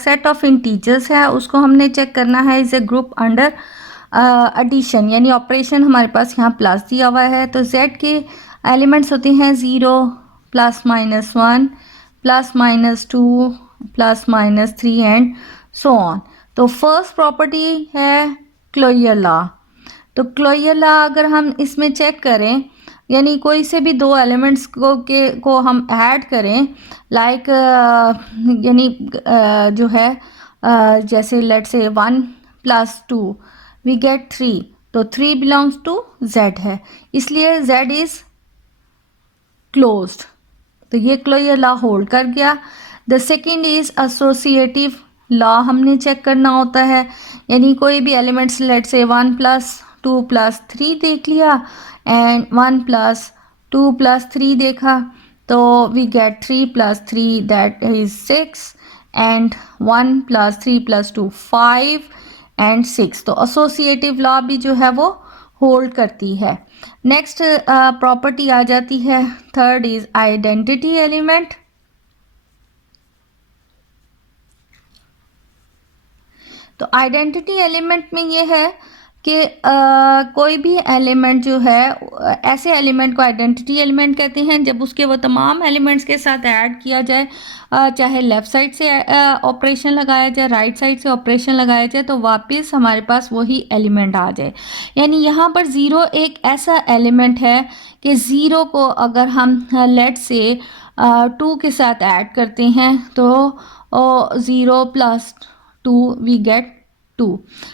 सेट ऑफ इंटीजर्स है, उसको हमने चेक करना है is a group under addition, यानी ऑपरेशन हमारे पास यहाँ प्लस दिया हुआ है। तो Z के एलिमेंट्स होते हैं 0 +-1 +-2 +-3 एंड सो ऑन। तो फर्स्ट प्रॉपर्टी है क्लोजर लॉ। तो क्लोजर लॉ अगर हम इसमें चेक करें, यानी कोई से भी 2 एलिमेंट्स को हम ऐड करें, लाइक यानी जो है जैसे लेट से 1 + 2 वी गेट 3, तो 3 बिलोंग्स टू Z है, इसलिए Z इज़ क्लोज्ड। तो ये क्लोजर लॉ होल्ड कर गया। The second is associative law हमने चेक करना होता है, यानी कोई भी एलिमेंट्स लेट से 1 + 2 + 3 देख लिया एंड 1 + 2 + 3 देखा, तो we get 3 + 3 that is 6 and 1 + 3 + 2 5 and 6। तो एसोसिएटिव लॉ भी जो है वो होल्ड करती है। नेक्स्ट प्रॉपर्टी आ जाती है, थर्ड इज आइडेंटिटी एलिमेंट। तो आइडेंटिटी एलिमेंट में ये है कि कोई भी एलिमेंट जो है, ऐसे एलिमेंट को आइडेंटिटी एलिमेंट कहते हैं जब उसके वो तमाम एलिमेंट्स के साथ ऐड किया जाए, चाहे लेफ़्ट साइड से ऑपरेशन लगाया जाए, राइट साइड से ऑपरेशन लगाया जाए, तो वापस हमारे पास वही एलिमेंट आ जाए। यानी यहाँ पर ज़ीरो एक ऐसा एलिमेंट है कि ज़ीरो को अगर हम लेट से 2 के साथ ऐड करते हैं तो 0 + 2 we get 2।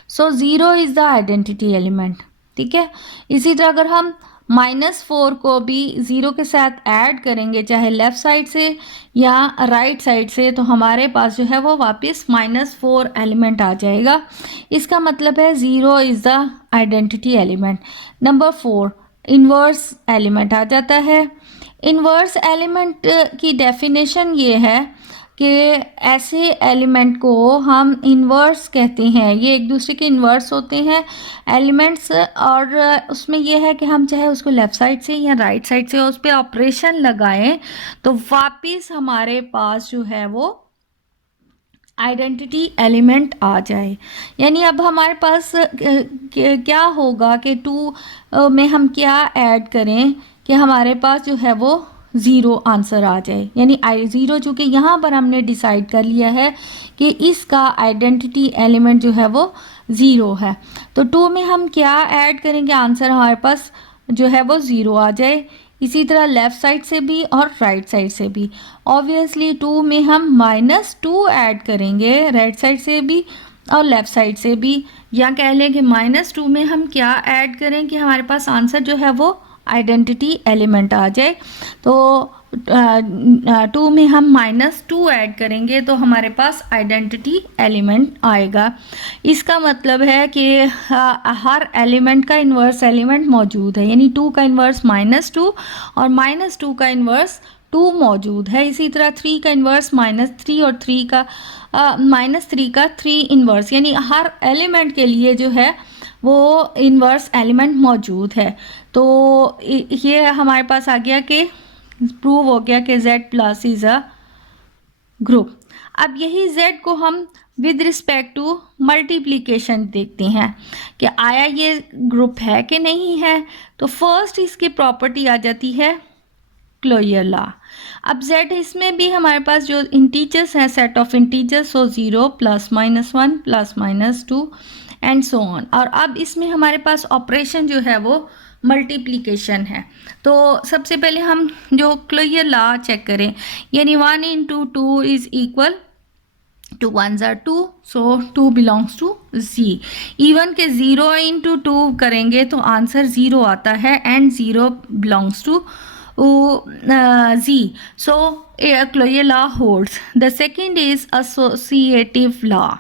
So zero is the identity element. ठीक है, इसी तरह अगर हम -4 को भी ज़ीरो के साथ ऐड करेंगे, चाहे लेफ़्ट साइड से या राइट साइड से, तो हमारे पास जो है वो वापस -4 एलिमेंट आ जाएगा। इसका मतलब है zero is the identity element. Number 4 inverse element आ जाता है। इन्वर्स एलिमेंट की डेफिनेशन ये है कि ऐसे एलिमेंट को हम इन्वर्स कहते हैं, ये एक दूसरे के इन्वर्स होते हैं एलिमेंट्स, और उसमें ये है कि हम चाहे उसको लेफ़्ट साइड से या राइट साइड से उस पर ऑपरेशन लगाएं तो वापस हमारे पास जो है वो आइडेंटिटी एलिमेंट आ जाए। यानी अब हमारे पास क्या होगा कि 2 में हम क्या ऐड करें कि हमारे पास जो है वो ज़ीरो आंसर आ जाए। यानी ज़ीरो, चूँकि यहाँ पर हमने डिसाइड कर लिया है कि इसका आइडेंटिटी एलिमेंट जो है वो ज़ीरो है, तो 2 में हम क्या ऐड करेंगे, आंसर हमारे पास जो है वो ज़ीरो आ जाए। इसी तरह लेफ़्ट साइड से भी और राइट साइड से भी। ऑब्वियसली 2 में हम -2 ऐड करेंगे राइट साइड से भी और लेफ़्ट साइड से भी, या कह लें कि -2 में हम क्या ऐड करें कि हमारे पास आंसर जो है वो आइडेंटिटी एलिमेंट आ जाए। तो 2 में हम -2 ऐड करेंगे तो हमारे पास आइडेंटिटी एलिमेंट आएगा। इसका मतलब है कि हर एलिमेंट का इन्वर्स एलिमेंट मौजूद है। यानी 2 का इन्वर्स -2 और -2 का इन्वर्स 2 मौजूद है। इसी तरह 3 का इन्वर्स -3 और -3 का 3 इन्वर्स, यानी हर एलिमेंट के लिए जो है वो इन्वर्स एलिमेंट मौजूद है। तो ये हमारे पास आ गया कि प्रूव हो गया कि Z+ इज़ अ ग्रुप। अब यही Z को हम विद रिस्पेक्ट टू मल्टीप्लिकेशन देखते हैं कि आया ये ग्रुप है कि नहीं है। तो फर्स्ट इसकी प्रॉपर्टी आ जाती है क्लोजर लॉ। अब Z इसमें भी हमारे पास जो इंटीजर्स हैं, set of integers, so 0 +-1 +-2 and so on. और अब इसमें हमारे पास ऑपरेशन जो है वो मल्टीप्लिकेशन है। तो सबसे पहले हम जो क्लोजर लॉ चेक करें, यानी 1 × 2 is equal to 1s are 2, so 2 belongs to Z। Even के 0 × 2 करेंगे तो आंसर 0 आता है and 0 belongs to Z। So a closure law holds. The second is associative law.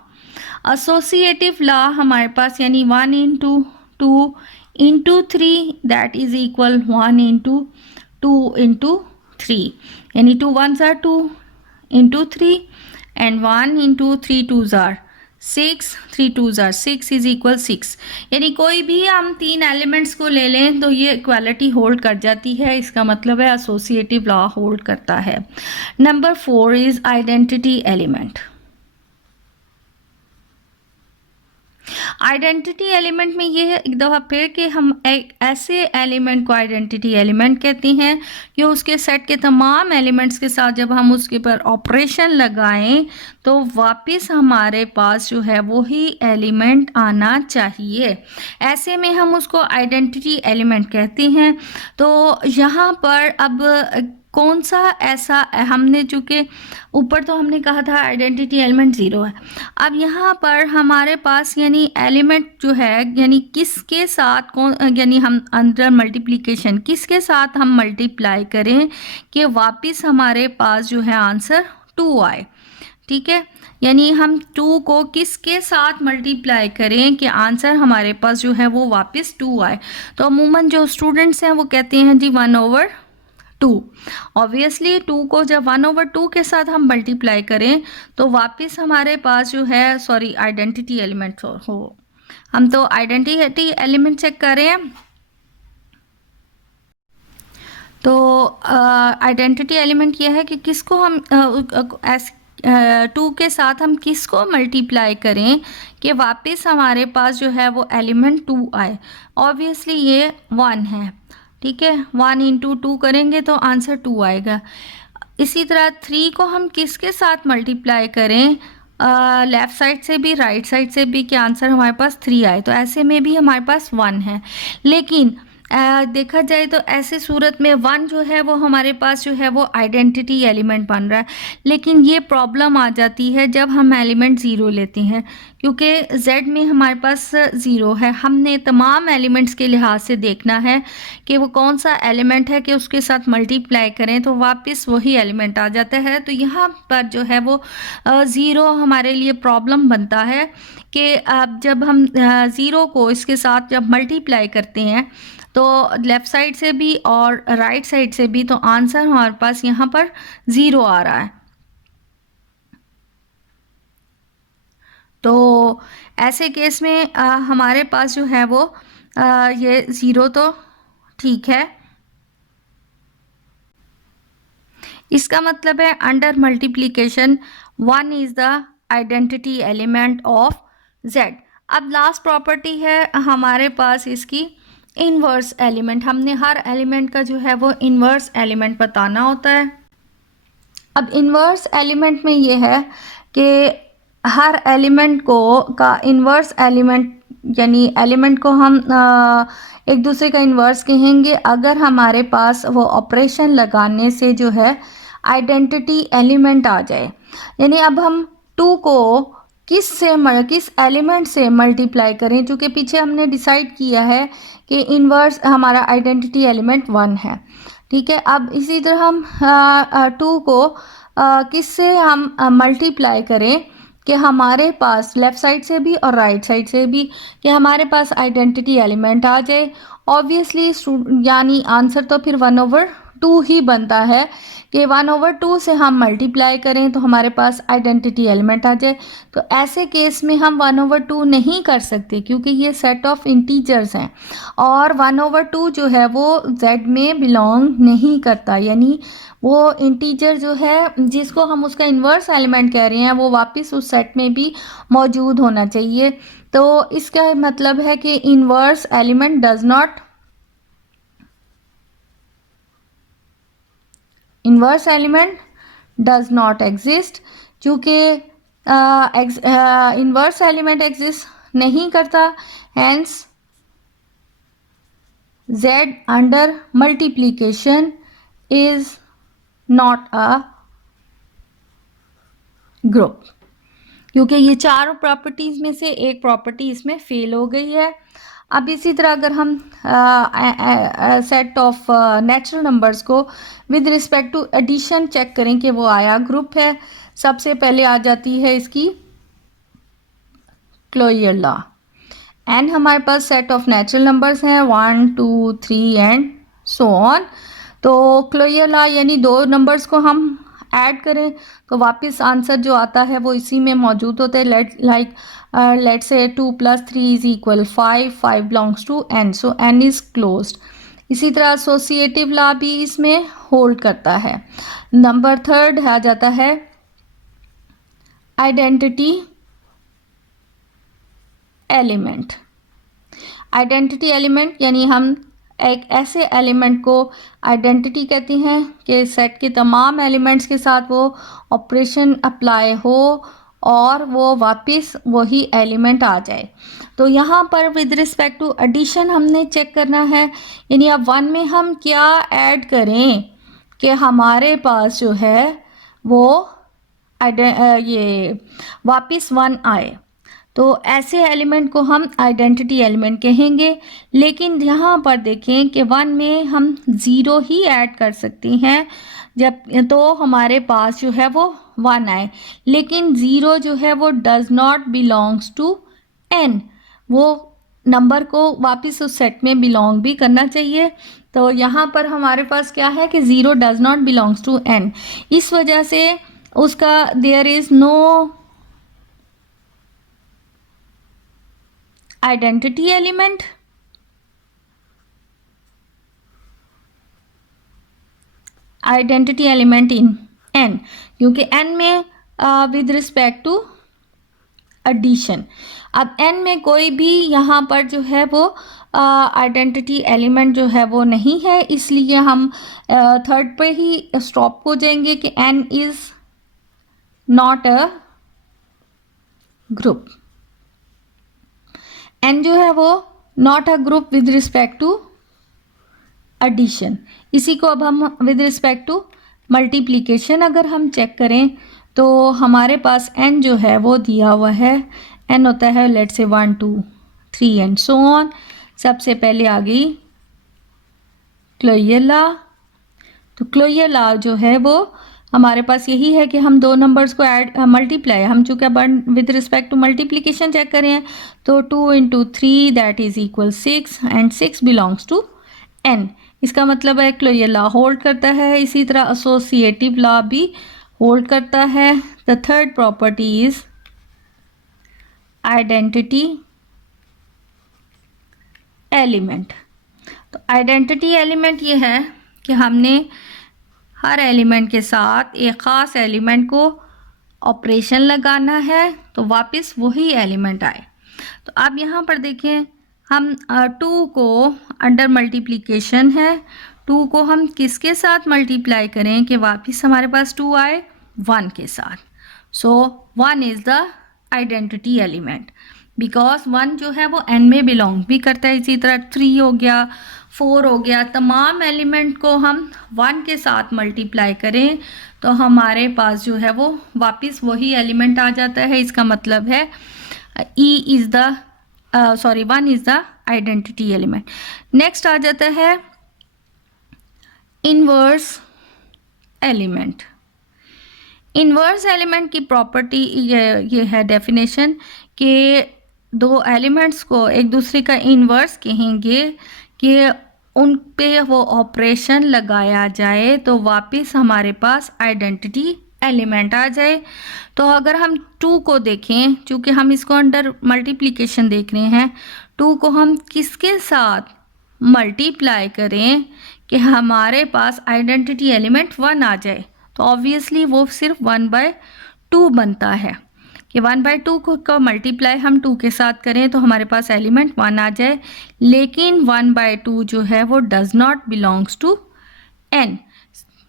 Associative law हमारे पास यानी 1 × 2 × 3 that is equal 1 × 2 × 3, यानी 2 1s are 2 × 3 and 1 × 3 2s are 6, 3 2s are 6 is equal 6। यानी कोई भी हम 3 एलिमेंट्स को ले लें तो ये इक्वालिटी होल्ड कर जाती है। इसका मतलब है एसोसिएटिव लॉ होल्ड करता है। Number 4 is identity element. Identity element में ये है एक दफ़ा फिर कि हम एक ऐसे एलिमेंट को आइडेंटिटी एलिमेंट कहते हैं कि उसके सेट के तमाम एलिमेंट्स के साथ जब हम उसके पर ऑपरेशन लगाएं तो वापस हमारे पास जो है वही एलिमेंट आना चाहिए। ऐसे में हम उसको आइडेंटिटी एलिमेंट कहते हैं। तो यहाँ पर अब कौन सा ऐसा, हमने चूँकि ऊपर तो हमने कहा था आइडेंटिटी एलिमेंट 0 है, अब यहाँ पर हमारे पास यानी एलिमेंट जो है यानी किसके साथ कौन, यानी हम अंडर मल्टीप्लिकेशन किसके साथ हम मल्टीप्लाई करें कि वापस हमारे पास जो है आंसर 2 आए। ठीक है, यानी हम 2 को किसके साथ मल्टीप्लाई करें कि आंसर हमारे पास जो है वो वापस 2 आए। तो अमूमन जो स्टूडेंट्स हैं वो कहते हैं जी 1/2 टू। ऑब्वियसली टू को जब 1/2 के साथ हम मल्टीप्लाई करें तो वापस हमारे पास जो है, सॉरी आइडेंटिटी एलिमेंट हो, हम तो आइडेंटिटी एलिमेंट चेक कर रहे हैं। तो आइडेंटिटी एलिमेंट ये है कि किसको हम टू के साथ हम किसको मल्टीप्लाई करें कि वापस हमारे पास जो है वो एलिमेंट 2 आए। ऑब्वियसली ये 1 है, ठीक है, 1 इंटू 2 करेंगे तो आंसर 2 आएगा। इसी तरह 3 को हम किसके साथ मल्टीप्लाई करें, लेफ़्ट साइड से भी राइट साइड से भी, कि आंसर हमारे पास 3 आए, तो ऐसे में भी हमारे पास 1 है। लेकिन देखा जाए तो ऐसे सूरत में 1 जो है वो हमारे पास जो है वो आइडेंटिटी एलिमेंट बन रहा है। लेकिन ये प्रॉब्लम आ जाती है जब हम एलिमेंट 0 लेते हैं, क्योंकि z में हमारे पास 0 है। हमने तमाम एलिमेंट्स के लिहाज से देखना है कि वो कौन सा एलिमेंट है कि उसके साथ मल्टीप्लाई करें तो वापस वही एलिमेंट आ जाता है। तो यहाँ पर जो है वो 0 हमारे लिए प्रॉब्लम बनता है कि अब जब हम 0 को इसके साथ जब मल्टीप्लाई करते हैं तो लेफ़्ट साइड से भी और राइट साइड से भी, तो आंसर हमारे पास यहाँ पर 0 आ रहा है। तो ऐसे केस में हमारे पास जो है वो ये 0 तो ठीक है। इसका मतलब है under multiplication 1 is the identity element of z। अब लास्ट प्रॉपर्टी है हमारे पास इसकी इन्वर्स एलिमेंट। हमने हर एलिमेंट का जो है वो इन्वर्स एलिमेंट बताना होता है। अब इन्वर्स एलिमेंट में ये है कि हर एलिमेंट को का इन्वर्स एलिमेंट, यानी एलिमेंट को हम एक दूसरे का इन्वर्स कहेंगे अगर हमारे पास वो ऑपरेशन लगाने से जो है आइडेंटिटी एलिमेंट आ जाए। यानी अब हम 2 को किस एलिमेंट से मल्टीप्लाई करें, चूँकि पीछे हमने डिसाइड किया है कि इन्वर्स हमारा आइडेंटिटी एलिमेंट 1 है, ठीक है। अब इसी तरह हम 2 को किससे हम मल्टीप्लाई करें कि हमारे पास लेफ़्ट साइड से भी और राइट साइड से भी कि हमारे पास आइडेंटिटी एलिमेंट आ जाए। ऑब्वियसली यानी आंसर तो फिर 1/2 ही बनता है कि 1/2 से हम मल्टीप्लाई करें तो हमारे पास आइडेंटिटी एलिमेंट आ जाए। तो ऐसे केस में हम 1/2 नहीं कर सकते क्योंकि ये सेट ऑफ इंटीजर्स हैं और 1/2 जो है वो z में बिलोंग नहीं करता। यानी वो इंटीजर जो है जिसको हम उसका इन्वर्स एलिमेंट कह रहे हैं वो वापस उस सेट में भी मौजूद होना चाहिए। तो इसका मतलब है कि inverse element does not, inverse element does not exist. चूँकि इन्वर्स एलिमेंट एग्जिस्ट नहीं करता, hence z under multiplication is not a group, क्योंकि ये चारों प्रॉपर्टीज़ में से एक प्रॉपर्टी इसमें फेल हो गई है। अब इसी तरह अगर हम सेट ऑफ नेचुरल नंबर्स को with respect to addition check करें कि वो आया ग्रुप है, सबसे पहले आ जाती है इसकी क्लोजर लॉ। एंड हमारे पास सेट ऑफ नेचुरल नंबर्स हैं 1 2 3 एंड सो ऑन। तो क्लोजर लॉ यानी दो नंबर्स को हम ऐड करें तो वापस आंसर जो आता है वो इसी में मौजूद होता है। लेट से 2 + 3 = 5, 5 belongs to n, so n is closed. इसी तरह एसोसिएटिव लॉ भी इसमें होल्ड करता है। नंबर 3 आ जाता है आइडेंटिटी एलिमेंट। आइडेंटिटी एलिमेंट यानी हम एक ऐसे एलिमेंट को आइडेंटिटी कहते हैं कि सेट के तमाम एलिमेंट्स के साथ वो ऑपरेशन अप्लाई हो और वो वापस वही एलिमेंट आ जाए। तो यहाँ पर विद रिस्पेक्ट टू एडिशन हमने चेक करना है, यानी अब 1 में हम क्या ऐड करें कि हमारे पास जो है वो ये वापस 1 आए। तो ऐसे एलिमेंट को हम आइडेंटिटी एलिमेंट कहेंगे। लेकिन यहाँ पर देखें कि 1 में हम 0 ही ऐड कर सकते हैं जब तो हमारे पास जो है वो 1 आए। लेकिन 0 जो है वो does not belongs to n, वो नंबर को वापस उस सेट में बिलोंग भी करना चाहिए। तो यहाँ पर हमारे पास क्या है कि 0 does not belongs to n, इस वजह से उसका there is no identity element, in n, क्योंकि n में विद रिस्पेक्ट टू एडिशन। अब n में कोई भी यहाँ पर जो है वो आइडेंटिटी एलिमेंट जो है वो नहीं है, इसलिए हम थर्ड पे ही स्टॉप हो जाएंगे कि n is not a group. n जो है वो not a group with respect to addition. इसी को अब हम विद रिस्पेक्ट टू मल्टीप्लिकेशन अगर हम चेक करें तो हमारे पास n जो है वो दिया हुआ है, n होता है let's say 1 2 3 and so on. सबसे पहले आ गई क्लोजर लॉ। तो क्लोजर लॉ जो है वो हमारे पास यही है कि हम दो नंबर्स को ऐड मल्टीप्लाई, हम चूँकि with respect to multiplication check करें तो 2 into 3 that is equal 6 and 6 belongs to n। इसका मतलब है क्लोजर लॉ होल्ड करता है। इसी तरह एसोसिएटिव लॉ भी होल्ड करता है। The third property is identity element. तो आइडेंटिटी एलिमेंट ये है कि हमने हर एलिमेंट के साथ एक ख़ास एलिमेंट को ऑपरेशन लगाना है तो वापस वही एलिमेंट आए। तो आप यहाँ पर देखें, हम 2 को अंडर मल्टीप्लिकेशन है, 2 को हम किसके साथ मल्टीप्लाई करें कि वापस हमारे पास 2 आए, 1 के साथ। सो 1 is the identity element because 1 जो है वो n में बिलोंग भी करता है। इसी तरह 3 हो गया, 4 हो गया, तमाम एलिमेंट को हम 1 के साथ मल्टीप्लाई करें तो हमारे पास जो है वो वापस वही एलिमेंट आ जाता है। इसका मतलब है E is the 1 is the identity element. Next आ जाता है इन्वर्स एलिमेंट। इन्वर्स एलिमेंट की प्रॉपर्टी ये है डेफिनेशन कि दो एलिमेंट्स को एक दूसरे का इन्वर्स कहेंगे कि उन पे वो ऑपरेशन लगाया जाए तो वापस हमारे पास आइडेंटिटी एलिमेंट आ जाए। तो अगर हम 2 को देखें, चूँकि हम इसको अंडर मल्टीप्लिकेशन देख रहे हैं, 2 को हम किसके साथ मल्टीप्लाई करें कि हमारे पास आइडेंटिटी एलिमेंट 1 आ जाए, तो ऑब्वियसली वो सिर्फ 1/2 बनता है कि 1/2 को मल्टीप्लाई हम 2 के साथ करें तो हमारे पास एलिमेंट 1 आ जाए। लेकिन 1/2 जो है वो does not belongs to n।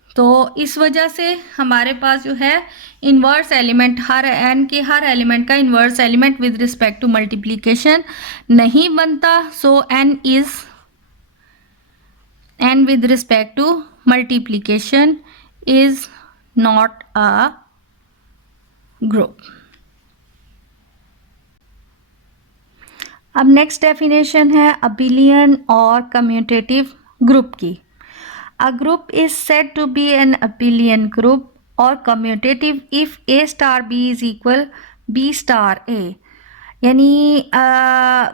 तो इस वजह से हमारे पास जो है इन्वर्स एलिमेंट, हर n के हर एलिमेंट का inverse element with respect to multiplication नहीं बनता। So n with respect to multiplication is not a group. अब नेक्स्ट डेफिनेशन है अबिलियन और कम्यूटेटिव ग्रुप की। A group is said to be an abelian group और commutative if a star b is equal b star a। यानी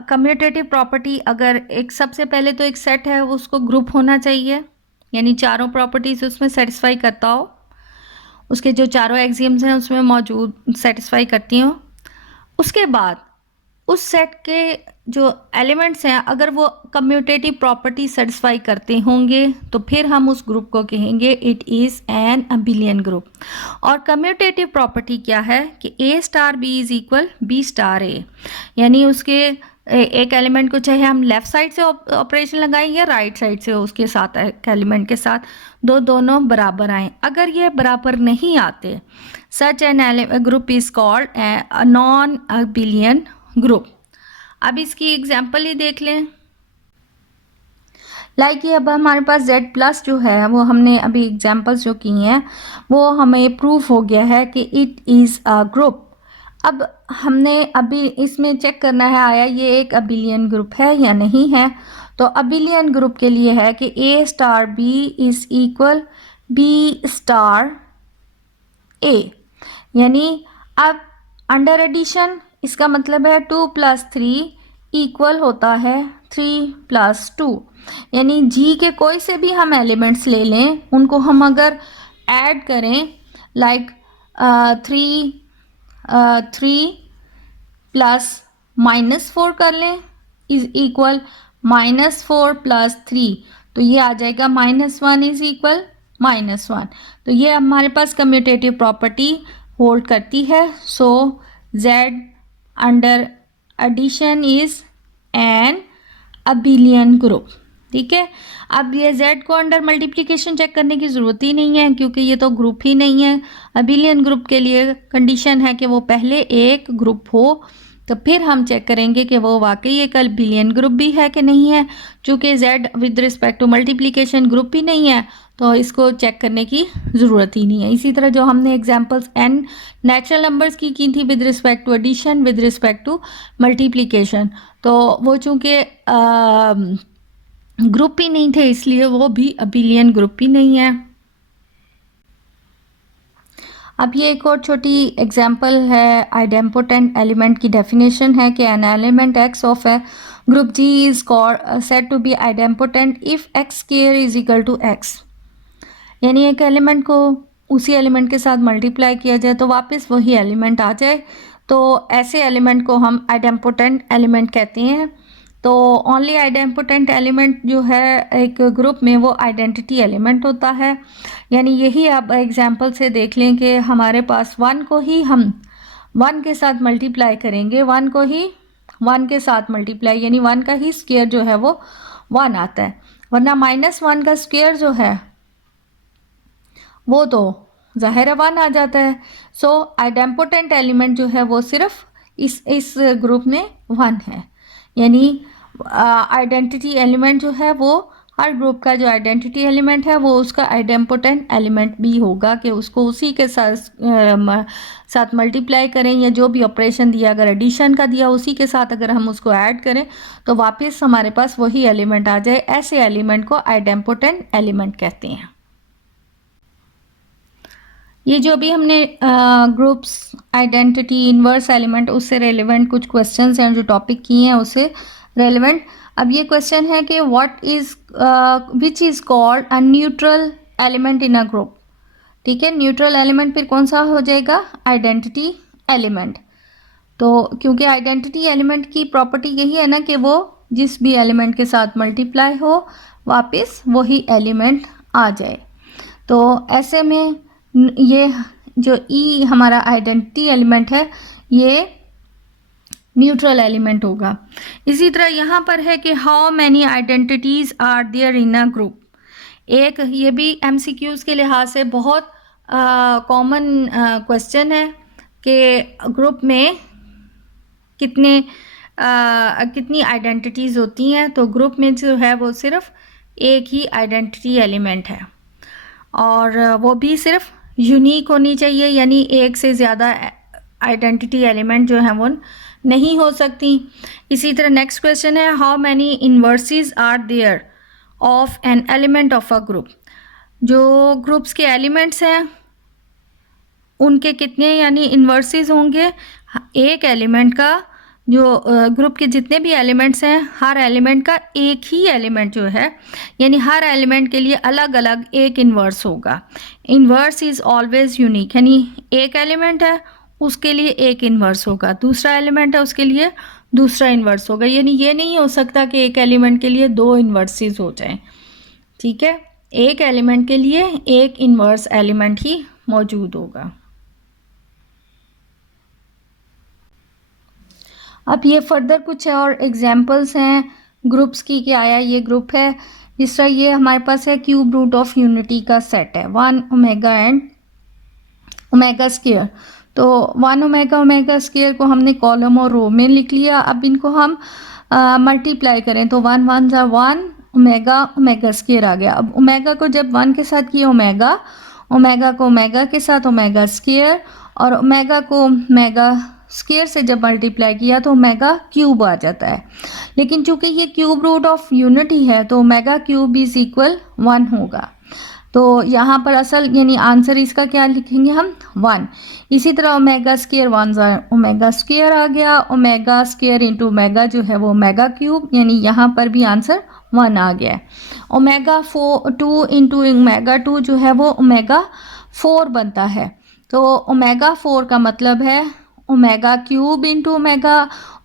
commutative property, अगर एक सबसे पहले तो एक सेट है उसको ग्रुप होना चाहिए, यानी चारों प्रॉपर्टीज उसमें सेटिस्फाई करता हो, उसके जो चारों एक्सियम्स हैं उसमें मौजूद सेटिस्फाई करती हो। उसके बाद उस सेट के जो एलिमेंट्स हैं अगर वो कम्यूटेटिव प्रॉपर्टी सेटिस्फाई करते होंगे तो फिर हम उस ग्रुप को कहेंगे it is an abelian group. और कम्यूटेटिव प्रॉपर्टी क्या है कि a star b is equal b star a, यानी उसके एक एलिमेंट को चाहे हम लेफ़्ट साइड से ऑपरेशन लगाएं या राइट साइड से उसके साथ एक एलिमेंट के साथ दोनों बराबर आएँ। अगर ये बराबर नहीं आते such an group is called a non abelian group. अब इसकी एग्जाम्पल ही देख लें। लाइक ये अब हमारे पास z प्लस जो है वो हमने अभी एग्जाम्पल्स जो की हैं वो हमें प्रूफ हो गया है कि इट इज़ अ ग्रुप। अब हमने अभी इसमें चेक करना है आया ये एक अबिलियन ग्रुप है या नहीं है। तो अबिलियन ग्रुप के लिए है कि a star b is equal b star a, यानी अब अंडर एडिशन इसका मतलब है 2 + 3 इक्वल होता है 3 प्लस 2। यानी जी के कोई से भी हम एलिमेंट्स ले लें, उनको हम अगर ऐड करें, लाइक 3 प्लस -4 कर लें इज इक्वल -4 प्लस 3, तो ये आ जाएगा -1 इज इक्वल -1। तो ये हमारे पास कम्यूटेटिव प्रॉपर्टी होल्ड करती है। So z under addition is an abelian group. ठीक है, अब ये z को अंडर मल्टीप्लिकेशन चेक करने की ज़रूरत ही नहीं है, क्योंकि ये तो ग्रुप ही नहीं है। अबिलियन ग्रुप के लिए कंडीशन है कि वो पहले एक ग्रुप हो, तो फिर हम चेक करेंगे कि वो वाकई एक अबिलियन ग्रुप भी है कि नहीं है। चूँकि z with respect to multiplication group ही नहीं है, तो इसको चेक करने की ज़रूरत ही नहीं है। इसी तरह जो हमने एग्जांपल्स n नेचुरल नंबर्स की थी with respect to addition, with respect to multiplication, तो वो चूँकि ग्रुप ही नहीं थे, इसलिए वो भी अबिलियन ग्रुप ही नहीं है। अब ये एक और छोटी एग्जांपल है, आइडेम्पोटेंट एलिमेंट की डेफिनेशन है कि an element x of a group G is said to be idempotent if x square is equal to x। यानी एक एलिमेंट को उसी एलिमेंट के साथ मल्टीप्लाई किया जाए तो वापस वही एलिमेंट आ जाए, तो ऐसे एलिमेंट को हम आइडेम्पोटेंट एलिमेंट कहते हैं। तो ओनली आइडेम्पोटेंट एलिमेंट जो है एक ग्रुप में, वो आइडेंटिटी एलिमेंट होता है। यानी यही आप एग्जांपल से देख लें कि हमारे पास 1 को ही हम 1 के साथ मल्टीप्लाई करेंगे, 1 को ही 1 के साथ मल्टीप्लाई, यानी 1 का ही स्क्वायर जो है वो 1 आता है, वरना -1 का स्क्वायर जो है वो तो ज़ाहिर 1 आ जाता है। सो आइडेम्पोटेंट एलिमेंट जो है वो सिर्फ इस ग्रुप में 1 है। यानी आइडेंटिटी एलिमेंट जो है वो हर ग्रुप का जो आइडेंटिटी एलिमेंट है वो उसका आइडेम्पोटेंट एलिमेंट भी होगा, कि उसको उसी के साथ मल्टीप्लाई करें, या जो भी ऑपरेशन दिया, अगर एडिशन का दिया उसी के साथ अगर हम उसको ऐड करें तो वापस हमारे पास वही एलिमेंट आ जाए। ऐसे एलिमेंट को आइडेम्पोटेंट एलिमेंट कहते हैं। ये जो भी हमने ग्रुप्स, आइडेंटिटी, इन्वर्स एलिमेंट, उससे रेलेवेंट कुछ क्वेश्चंस हैं जो टॉपिक किए हैं उससे रेलेवेंट। अब ये क्वेश्चन है कि what is which is called a neutral element in a group. ठीक है, न्यूट्रल एलिमेंट फिर कौन सा हो जाएगा? Identity element. तो क्योंकि आइडेंटिटी एलिमेंट की प्रॉपर्टी यही है ना कि वो जिस भी एलिमेंट के साथ मल्टीप्लाई हो वापस वही एलिमेंट आ जाए। तो ऐसे में ये जो ई हमारा आइडेंटिटी एलिमेंट है ये न्यूट्रल एलिमेंट होगा। इसी तरह यहाँ पर है कि how many identities are there in a group. एक ये भी एमसीक्यूज़ के लिहाज से बहुत कॉमन क्वेश्चन है कि ग्रुप में कितनी आइडेंटिटीज़ होती हैं। तो ग्रुप में जो है वो सिर्फ एक ही आइडेंटिटी एलिमेंट है, और वो भी सिर्फ यूनिक होनी चाहिए, यानी एक से ज़्यादा आइडेंटिटी एलिमेंट जो है वो नहीं हो सकती। इसी तरह नेक्स्ट क्वेश्चन है how many inverses are there of an element of a group. जो ग्रुप्स के एलिमेंट्स हैं उनके कितने यानी इन्वर्सेस होंगे। एक एलिमेंट का जो ग्रुप के जितने भी एलिमेंट्स हैं हर एलिमेंट का एक ही एलिमेंट जो है, यानी हर एलिमेंट के लिए अलग अलग एक इन्वर्स होगा। इन्वर्स इज़ ऑलवेज यूनिक, यानी एक एलिमेंट है उसके लिए एक इन्वर्स होगा, दूसरा एलिमेंट है उसके लिए दूसरा इन्वर्स होगा। यानी ये नहीं हो सकता कि एक एलिमेंट के लिए दो इन्वर्सेस हो जाएं। ठीक है, एक एलिमेंट के लिए एक इन्वर्स एलिमेंट ही मौजूद होगा। अब ये फर्दर कुछ और एग्जांपल्स हैं ग्रुप्स की कि आया ये ग्रुप है। जिस तरह ये हमारे पास है क्यूब रूट ऑफ यूनिटी का सेट है 1 ओमेगा एंड ओमेगा स्क्वायर। तो 1 ओमेगा ओमेगा स्क्वायर को हमने कॉलम और रो में लिख लिया। अब इनको हम मल्टीप्लाई करें तो 1 1 ज़ा 1 ओमेगा ओमेगा स्क्वायर आ गया। अब ओमेगा को जब 1 के साथ किया ओमेगा, ओमेगा को ओमेगा के साथ ओमेगा स्क्वायर, और ओमेगा को ओमेगा स्क्वायर से जब मल्टीप्लाई किया तो ओमेगा क्यूब आ जाता है। लेकिन चूंकि ये क्यूब रूट ऑफ यूनिटी है तो ओमेगा क्यूब इज इक्वल 1 होगा। तो यहाँ पर असल यानी आंसर इसका क्या लिखेंगे हम 1। इसी तरह ओमेगा स्क्वायर 1 ओमेगा स्क्वायर आ गया, ओमेगा स्क्वायर इंटू ओमेगा जो है वो ओमेगा क्यूब, यानी यहाँ पर भी आंसर 1 आ गया है। ओमेगा 2 इंटू ओमेगा 2 जो है वो ओमेगा 4 बनता है। तो ओमेगा 4 का मतलब है ओमेगा क्यूब इंटू ओमेगा,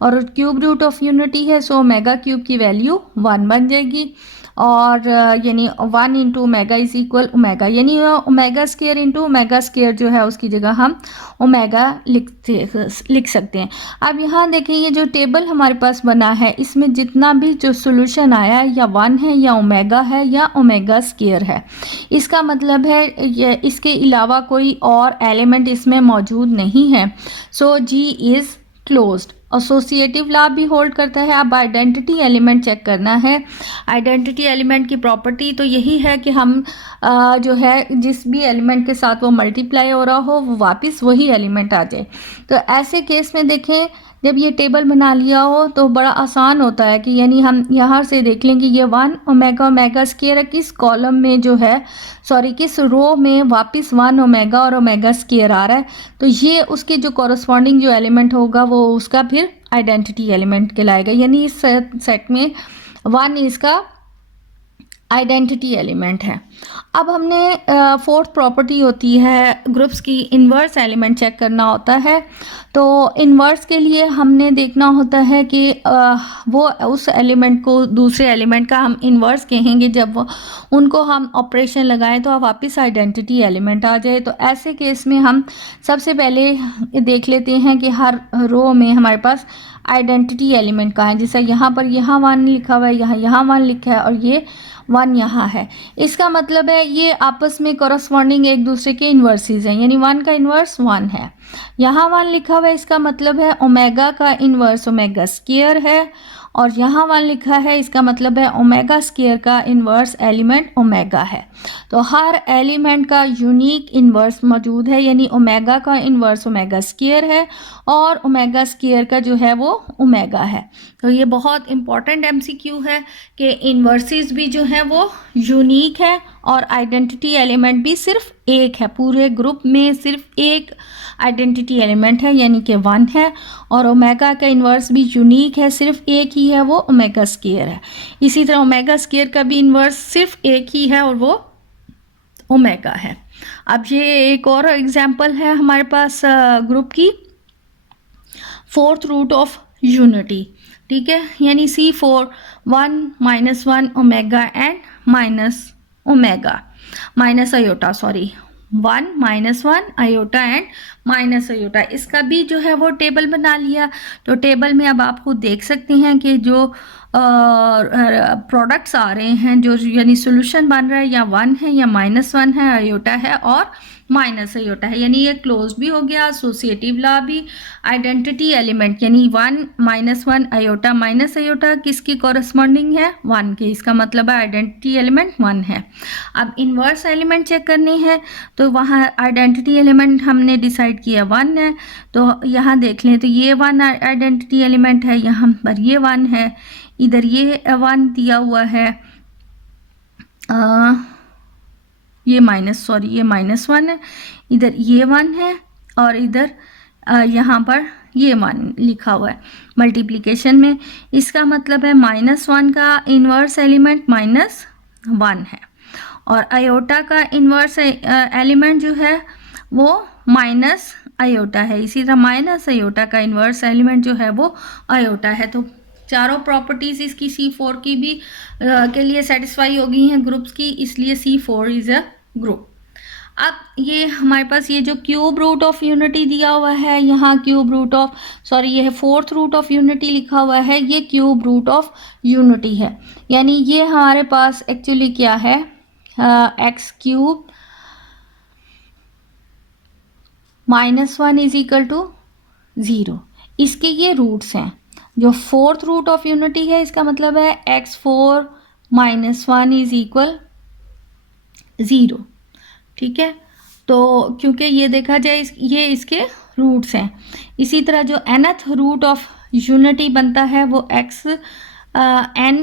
और क्यूब रूट ऑफ यूनिटी है, सो ओमेगा क्यूब की वैल्यू 1 बन जाएगी। और यानी 1 into omega is equal omega, यानी omega square into omega square जो है उसकी जगह हम ओमेगा लिख सकते हैं। अब यहाँ देखें, ये जो टेबल हमारे पास बना है इसमें जितना भी जो सोल्यूशन आया है या 1 है या ओमेगा है या ओमेगा स्क्वायर है, इसका मतलब है ये इसके अलावा कोई और एलिमेंट इसमें मौजूद नहीं है। सो जी इज़ क्लोज्ड। एसोसिएटिव लॉ भी होल्ड करता है। अब आइडेंटिटी एलिमेंट चेक करना है। आइडेंटिटी एलिमेंट की प्रॉपर्टी तो यही है कि हम जो है जिस भी एलिमेंट के साथ वो मल्टीप्लाई हो रहा हो वो वापस वही एलिमेंट आ जाए। तो ऐसे केस में देखें, जब ये टेबल बना लिया हो तो बड़ा आसान होता है कि यानी हम यहाँ से देख लें कि ये 1 ओमेगा ओमेगा स्क्वायर है, किस कॉलम में जो है किस रो में वापस 1 ओमेगा और ओमेगा स्क्वायर आ रहा है, तो ये उसके जो कॉरस्पॉन्डिंग जो एलिमेंट होगा वो उसका फिर आइडेंटिटी एलिमेंट कहलाएगा। यानी इस सेट में 1 इसका आइडेंटिटी एलिमेंट है। अब हमने फोर्थ प्रॉपर्टी होती है ग्रुप्स की, इन्वर्स एलिमेंट चेक करना होता है। तो इन्वर्स के लिए हमने देखना होता है कि वो उस एलिमेंट को दूसरे एलिमेंट का हम इन्वर्स कहेंगे जब उनको हम ऑपरेशन लगाएं तो वापस आइडेंटिटी एलिमेंट आ जाए। तो ऐसे केस में हम सबसे पहले देख लेते हैं कि हर रो में हमारे पास आइडेंटिटी एलिमेंट कहाँ है। जैसे यहाँ पर यहाँ 1 लिखा हुआ है, यहाँ 1 लिखा है और ये 1 यहाँ है। इसका मतलब है ये आपस में कॉरस्पॉन्डिंग एक दूसरे के इन्वर्सेस हैं, यानी 1 का इन्वर्स 1 है। यहाँ 1 लिखा हुआ है, इसका मतलब है ओमेगा का इन्वर्स ओमेगा स्क्वायर है, और यहाँ 1 लिखा है इसका मतलब है ओमेगा स्क्वायर का इन्वर्स एलिमेंट ओमेगा है। तो हर एलिमेंट का यूनिक इन्वर्स मौजूद है, यानी ओमेगा का इन्वर्स ओमेगा स्क्वायर है और ओमेगा स्क्वायर का जो है वो ओमेगा है। तो ये बहुत इंपॉर्टेंट एमसीक्यू है कि इन्वर्सेस भी जो है वो यूनिक है और आइडेंटिटी एलिमेंट भी सिर्फ एक है। पूरे ग्रुप में सिर्फ एक आइडेंटिटी एलिमेंट है, यानी कि 1 है, और ओमेगा का इन्वर्स भी यूनिक है, सिर्फ एक ही है, वो ओमेगा स्क्वायर है। इसी तरह ओमेगा स्क्वायर का भी इन्वर्स सिर्फ एक ही है और वो ओमेगा है। अब ये एक और एग्जांपल है हमारे पास ग्रुप की, फोर्थ रूट ऑफ यूनिटी, ठीक है, यानी C4 1 -1 omega and minus omega minus iota 1 -1 iota and minus iota. इसका भी जो है वो टेबल बना लिया। तो टेबल में अब आप खुद देख सकते हैं कि जो प्रोडक्ट्स आ रहे हैं, जो यानी सोल्यूशन बन रहा है या 1 है या -1 है, आयोटा है और माइनस आयोटा है, यानी ये क्लोज भी हो गया। एसोसिएटिव लॉ भी, आइडेंटिटी एलिमेंट यानी 1 -1 आयोटा माइनस आयोटा किसकी कॉरस्पॉन्डिंग है 1 की, इसका मतलब है आइडेंटिटी एलिमेंट 1 है। अब इन्वर्स एलिमेंट चेक करने हैं, तो वहाँ आइडेंटिटी एलिमेंट हमने डिसाइड किया 1 है। तो यहाँ देख लें, तो ये 1 आइडेंटिटी एलिमेंट है, यहाँ पर ये 1 है, इधर ये 1 दिया हुआ है, ये -1 है, इधर ये 1 है और इधर यहाँ पर ये 1 लिखा हुआ है मल्टीप्लिकेशन में। इसका मतलब है -1 का इन्वर्स एलिमेंट -1 है, और आयोटा का इन्वर्स एलिमेंट जो है वो माइनस आयोटा है। इसी तरह माइनस आयोटा का इन्वर्स एलिमेंट जो है वो आयोटा है। तो चारों प्रॉपर्टीज इसकी C4 की भी के लिए सेटिस्फाई हो गई हैं ग्रुप्स की, इसलिए C4 इज अ ग्रुप। अब ये हमारे पास ये जो क्यूब रूट ऑफ यूनिटी दिया हुआ है, यहाँ क्यूब रूट ऑफ ये है फोर्थ रूट ऑफ यूनिटी लिखा हुआ है, ये क्यूब रूट ऑफ यूनिटी है, यानी ये हमारे पास एक्चुअली क्या है x cube -1 is equal to 0। इसके ये रूट्स हैं। जो फोर्थ रूट ऑफ यूनिटी है इसका मतलब है x4 -1 इज इक्वल 0, ठीक है। तो क्योंकि ये देखा जाए ये इसके रूट्स हैं। इसी तरह जो nth रूट ऑफ यूनिटी बनता है वो x n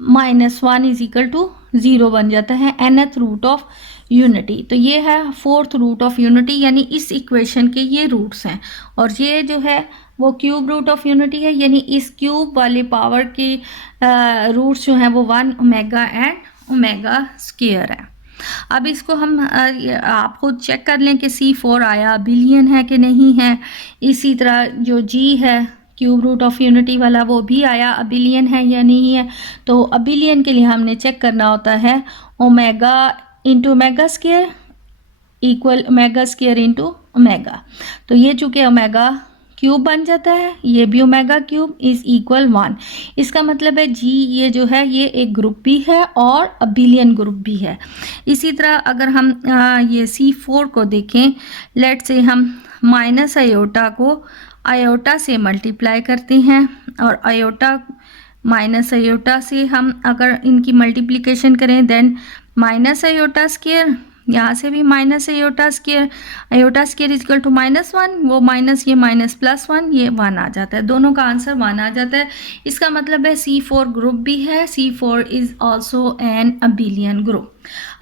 -1 is equal to 0 बन जाता है nth रूट ऑफ यूनिटी। तो ये है 4th रूट ऑफ यूनिटी, यानी इस इक्वेशन के ये रूट्स हैं। और ये जो है वो क्यूब रूट ऑफ यूनिटी है, यानी इस क्यूब वाले पावर के रूट्स जो हैं वो 1 ओमेगा एंड ओमेगा स्क्वायर है। अब इसको हम आप खुद चेक कर लें कि C4 आया बिलियन है कि नहीं है। इसी तरह जो G है क्यूब रूट ऑफ यूनिटी वाला, वो भी आया अबिलियन है या नहीं है। तो अबिलियन के लिए हमने चेक करना होता है omega into omega square equal omega square into omega. तो ये चूँकि ओमेगा क्यूब बन जाता है, ये भी ओमेगा क्यूब इज इक्वल 1। इसका मतलब है जी ये जो है ये एक ग्रुप भी है और अबिलियन ग्रुप भी है। इसी तरह अगर हम ये C4 को देखें, लेट से हम माइनस आयोटा को आयोटा से मल्टीप्लाई करते हैं, और आयोटा माइनस आयोटा से हम अगर इनकी मल्टीप्लिकेशन करें देन माइनस आयोटा स्क्वायर, यहाँ से भी minus iota square is equal to -1, वो माइनस ये माइनस +1, ये 1 आ जाता है। दोनों का आंसर 1 आ जाता है। इसका मतलब है C4 ग्रुप भी है, C4 is also an abelian group.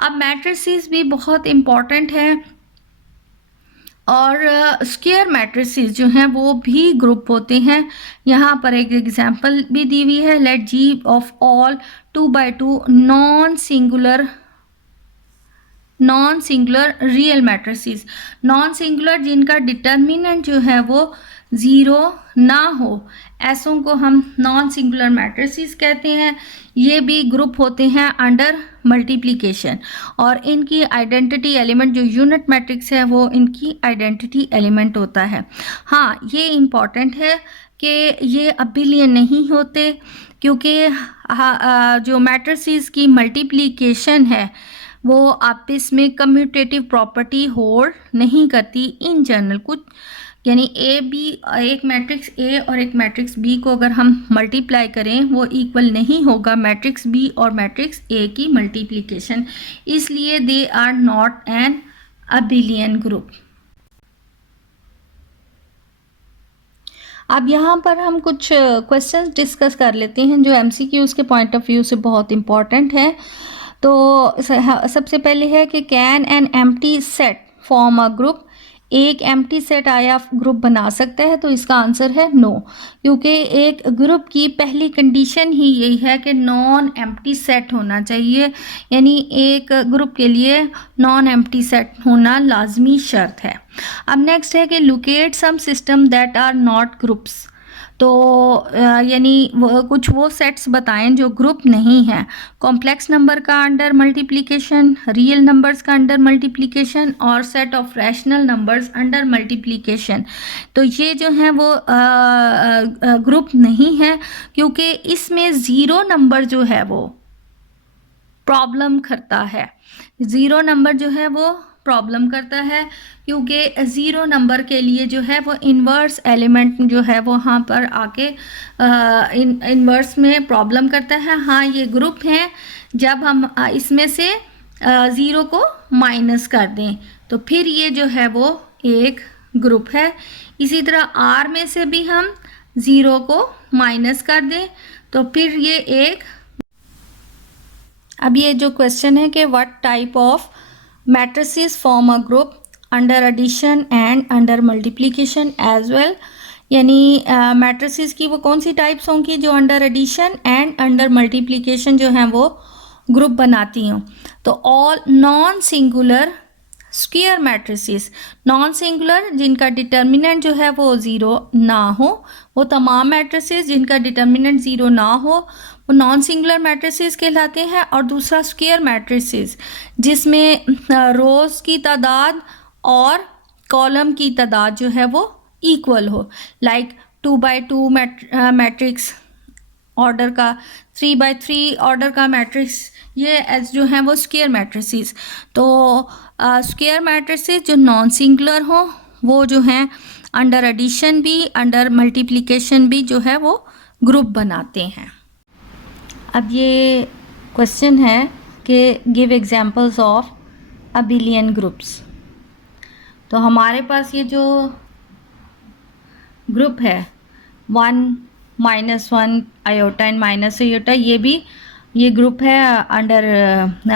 अब मैट्रिसेस भी बहुत इंपॉर्टेंट है, और स्क्वायर मैट्रिसेस जो हैं वो भी ग्रुप होते हैं। यहाँ पर एक एग्जांपल भी दी हुई है, let G of all 2/2 non singular real matrices, non singular जिनका डिटर्मिनेंट जो है वो 0 ना हो, ऐसों को हम नॉन सिंगुलर मैट्रिसेस कहते हैं। ये भी ग्रुप होते हैं अंडर मल्टीप्लिकेशन, और इनकी आइडेंटिटी एलिमेंट जो यूनिट मैट्रिक्स है वो इनकी आइडेंटिटी एलिमेंट होता है। हाँ, ये इम्पॉर्टेंट है कि ये अबिलियन नहीं होते, क्योंकि जो मैट्रिसेस की मल्टीप्लिकेशन है वो आपस में कम्यूटेटिव प्रॉपर्टी होल्ड नहीं करती इन जनरल। कुछ यानी एक मैट्रिक्स ए और एक मैट्रिक्स बी को अगर हम मल्टीप्लाई करें वो इक्वल नहीं होगा मैट्रिक्स बी और मैट्रिक्स ए की मल्टीप्लिकेशन, इसलिए they are not an abelian group. अब यहाँ पर हम कुछ क्वेश्चंस डिस्कस कर लेते हैं जो MCQs के पॉइंट ऑफ व्यू से बहुत इम्पॉर्टेंट है। तो सबसे पहले है कि can an empty set form a group, एक एम्प्टी सेट आया ग्रुप बना सकता है? तो इसका आंसर है नो, क्योंकि एक ग्रुप की पहली कंडीशन ही यही है कि नॉन एम्प्टी सेट होना चाहिए, यानी एक ग्रुप के लिए नॉन एम्प्टी सेट होना लाजमी शर्त है। अब नेक्स्ट है कि locate some system that are not groups, तो यानी कुछ वो सेट्स बताएं जो ग्रुप नहीं है। कॉम्प्लेक्स नंबर का अंडर मल्टीप्लिकेशन, रियल नंबर्स का अंडर मल्टीप्लिकेशन, और set of rational numbers under multiplication. तो ये जो है वो ग्रुप नहीं है, क्योंकि इसमें ज़ीरो नंबर जो है वो प्रॉब्लम करता है। ज़ीरो नंबर जो है वो प्रॉब्लम करता है, क्योंकि ज़ीरो नंबर के लिए जो है वो इन्वर्स एलिमेंट जो है वो वहाँ पर आके इन्वर्स में प्रॉब्लम करता है। हाँ, ये ग्रुप हैं जब हम इसमें से ज़ीरो को माइनस कर दें तो फिर ये जो है वो एक ग्रुप है। इसी तरह आर में से भी हम ज़ीरो को माइनस कर दें तो फिर ये एक। अब ये जो क्वेश्चन है कि what type of matrices form a group under addition and under multiplication as well, यानी मैट्रिसेस की वो कौन सी टाइप्स होंगी जो under addition and under multiplication जो हैं वो ग्रुप बनाती हों। तो all non singular square matrices, non singular जिनका डिटर्मिनेंट जो है वो ज़ीरो ना हो, वो तमाम मैट्रिसेस जिनका डिटर्मिनेंट ज़ीरो ना हो वो नॉन सिंगुलर मैट्रिसेस कहलाते हैं। और दूसरा स्क्वायर मैट्रिसेस जिसमें रोज़ की तादाद और कॉलम की तादाद जो है वो इक्वल हो, लाइक 2x2 मैट्रिक्स ऑर्डर का, 3x3 ऑर्डर का मैट्रिक्स, ये एस जो हैं वो स्क्वायर मैट्रिसेस। तो स्क्वायर मैट्रिसेस जो नॉन सिंगुलर हो वो जो हैं अंडर एडिशन भी अंडर मल्टीप्लिकेशन भी जो है वो ग्रुप बनाते हैं। अब ये क्वेश्चन है कि give examples of abelian groups. तो हमारे पास ये जो ग्रुप है 1 -1 आयोटा एंड माइनस आयोटा, ये भी ये ग्रुप है अंडर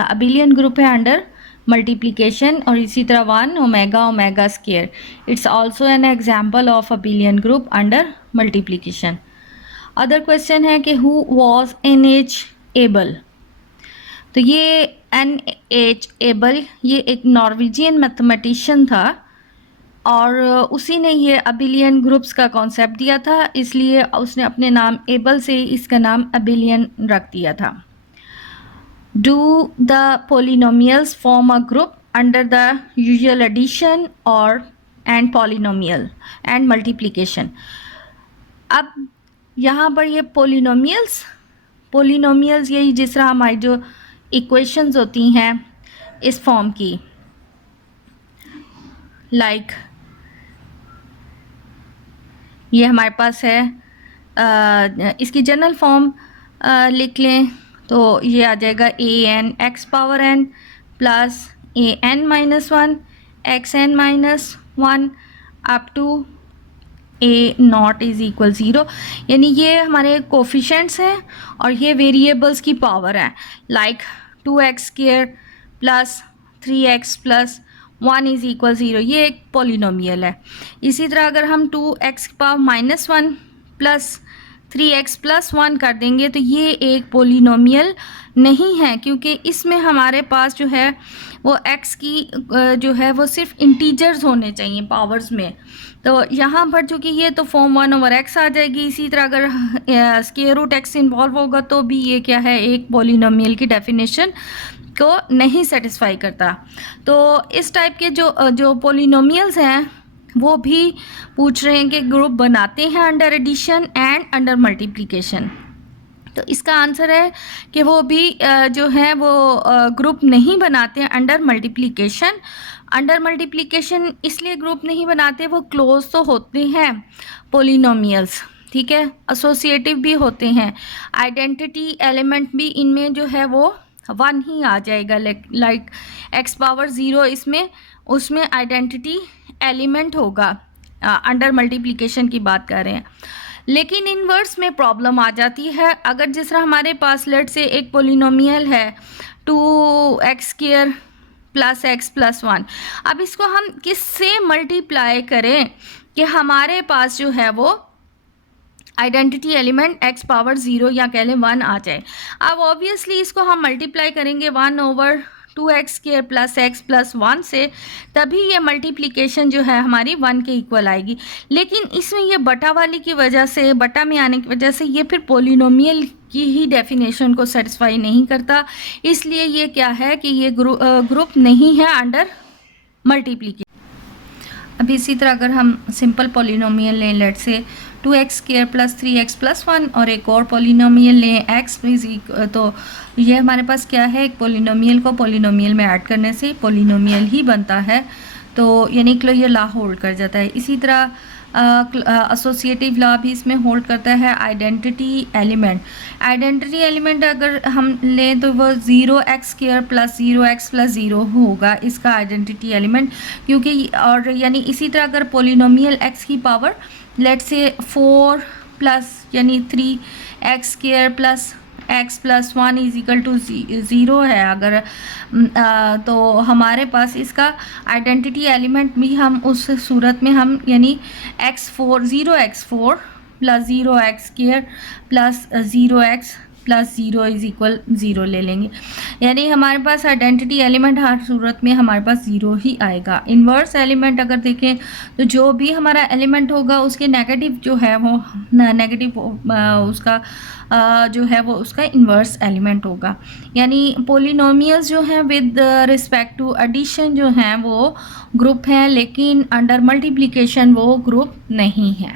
अबिलियन ग्रुप है अंडर मल्टीप्लिकेशन, और इसी तरह 1 omega omega square, it's also an example of abelian group under multiplication. Other question है कि हु वाज एन.एच. एबल। तो ये एन.एच. एबल ये एक नॉर्वेजियन मैथमेटिशियन था और उसी ने ये अबिलियन ग्रुप्स का कॉन्सेप्ट दिया था, इसलिए उसने अपने नाम एबल से इसका नाम अबिलियन रख दिया था। Do the polynomials form a group under the usual addition or and polynomial and multiplication? अब यहाँ पर ये पोलिनोमियल्स यही जिस तरह हमारी जो इक्वेशंस होती हैं इस फॉर्म की, लाइक ये हमारे पास है, इसकी जनरल फॉर्म लिख लें तो ये आ जाएगा an x power n plus an-1 xn-1 up to a naught is equal 0। यानी ये हमारे कोफिशेंट्स हैं और ये वेरिएबल्स की पावर है, like 2x² plus 3x plus 1 is equal 0, ये एक पोलिनोमियल है। इसी तरह अगर हम 2x power -1 plus 3x plus 1 कर देंगे तो ये एक पोलिनोमियल नहीं है, क्योंकि इसमें हमारे पास जो है वो x की जो है वो सिर्फ इंटीजर्स होने चाहिए पावर्स में। तो यहाँ पर चूँकि ये तो फॉर्म 1/x आ जाएगी। इसी तरह अगर स्क्वायर रूट x इन्वॉल्व होगा तो भी ये क्या है, एक पोलिनोमियल की डेफिनेशन को नहीं सेटिस्फाई करता। तो इस टाइप के जो पोलिनोमियल्स हैं वो भी पूछ रहे हैं कि ग्रुप बनाते हैं under addition and under multiplication. तो इसका आंसर है कि वो भी जो है वो ग्रुप नहीं बनाते हैं अंडर मल्टीप्लिकेशन। अंडर मल्टीप्लिकेशन इसलिए ग्रुप नहीं बनाते, वो क्लोज तो होते हैं पोलिनोमियल्स, ठीक है, एसोसिएटिव भी होते हैं, आइडेंटिटी एलिमेंट भी इनमें जो है वो 1 ही आ जाएगा, लाइक x पावर 0 इसमें उसमें आइडेंटिटी एलिमेंट होगा, अंडर मल्टीप्लिकेशन की बात कर रहे हैं। लेकिन इनवर्स में प्रॉब्लम आ जाती है। अगर जिस तरह हमारे पास लेट से एक पोलिनोमियल है 2x² प्लस x प्लस 1, अब इसको हम किससे मल्टीप्लाई करें कि हमारे पास जो है वो आइडेंटिटी एलिमेंट x पावर 0 या कह लें 1 आ जाए। अब ऑब्वियसली इसको हम मल्टीप्लाई करेंगे 1/2x² प्लस x प्लस 1 से, तभी ये मल्टीप्लिकेशन जो है हमारी 1 के इक्वल आएगी। लेकिन इसमें ये बटा वाली की वजह से, बटा में आने की वजह से ये फिर पोलिनोमियल की ही डेफिनेशन को सेटिस्फाई नहीं करता, इसलिए ये क्या है कि ये ग्रुप नहीं है अंडर मल्टीप्लिकेशन। अब इसी तरह अगर हम सिंपल पोलिनोमियल लें, लेट से 2x² प्लस 3x प्लस 1 और एक और पोलिनोमियल लें x, तो ये हमारे पास क्या है, एक पोलिनोमियल को पोलिनोमियल में ऐड करने से पोलिनोमियल ही बनता है, तो यानी कि ये लॉ होल्ड कर जाता है। इसी तरह एसोसिएटिव लॉ भी इसमें होल्ड करता है। आइडेंटिटी एलिमेंट अगर हम लें तो वो 0x² प्लस 0x प्लस 0 होगा इसका आइडेंटिटी एलिमेंट, क्योंकि और यानी इसी तरह अगर पोलिनोमियल x की पावर लेट से 4 प्लस यानी 3x² plus x plus 1 is equal to 0 है अगर, तो हमारे पास इसका आइडेंटिटी एलिमेंट भी हम उस सूरत में हम यानी 0x4 plus 0x² plus 0x plus 0 is equal 0 ले लेंगे। यानी हमारे पास आइडेंटिटी एलिमेंट हर सूरत में हमारे पास 0 ही आएगा। इन्वर्स एलिमेंट अगर देखें तो जो भी हमारा एलिमेंट होगा उसके नेगेटिव जो है वो नेगेटिव उसका जो है वो उसका इन्वर्स एलिमेंट होगा। यानी पोलिनोमियल्स जो हैं विद रिस्पेक्ट टू एडिशन जो हैं वो ग्रुप हैं, लेकिन अंडर मल्टीप्लिकेशन वो ग्रुप नहीं है।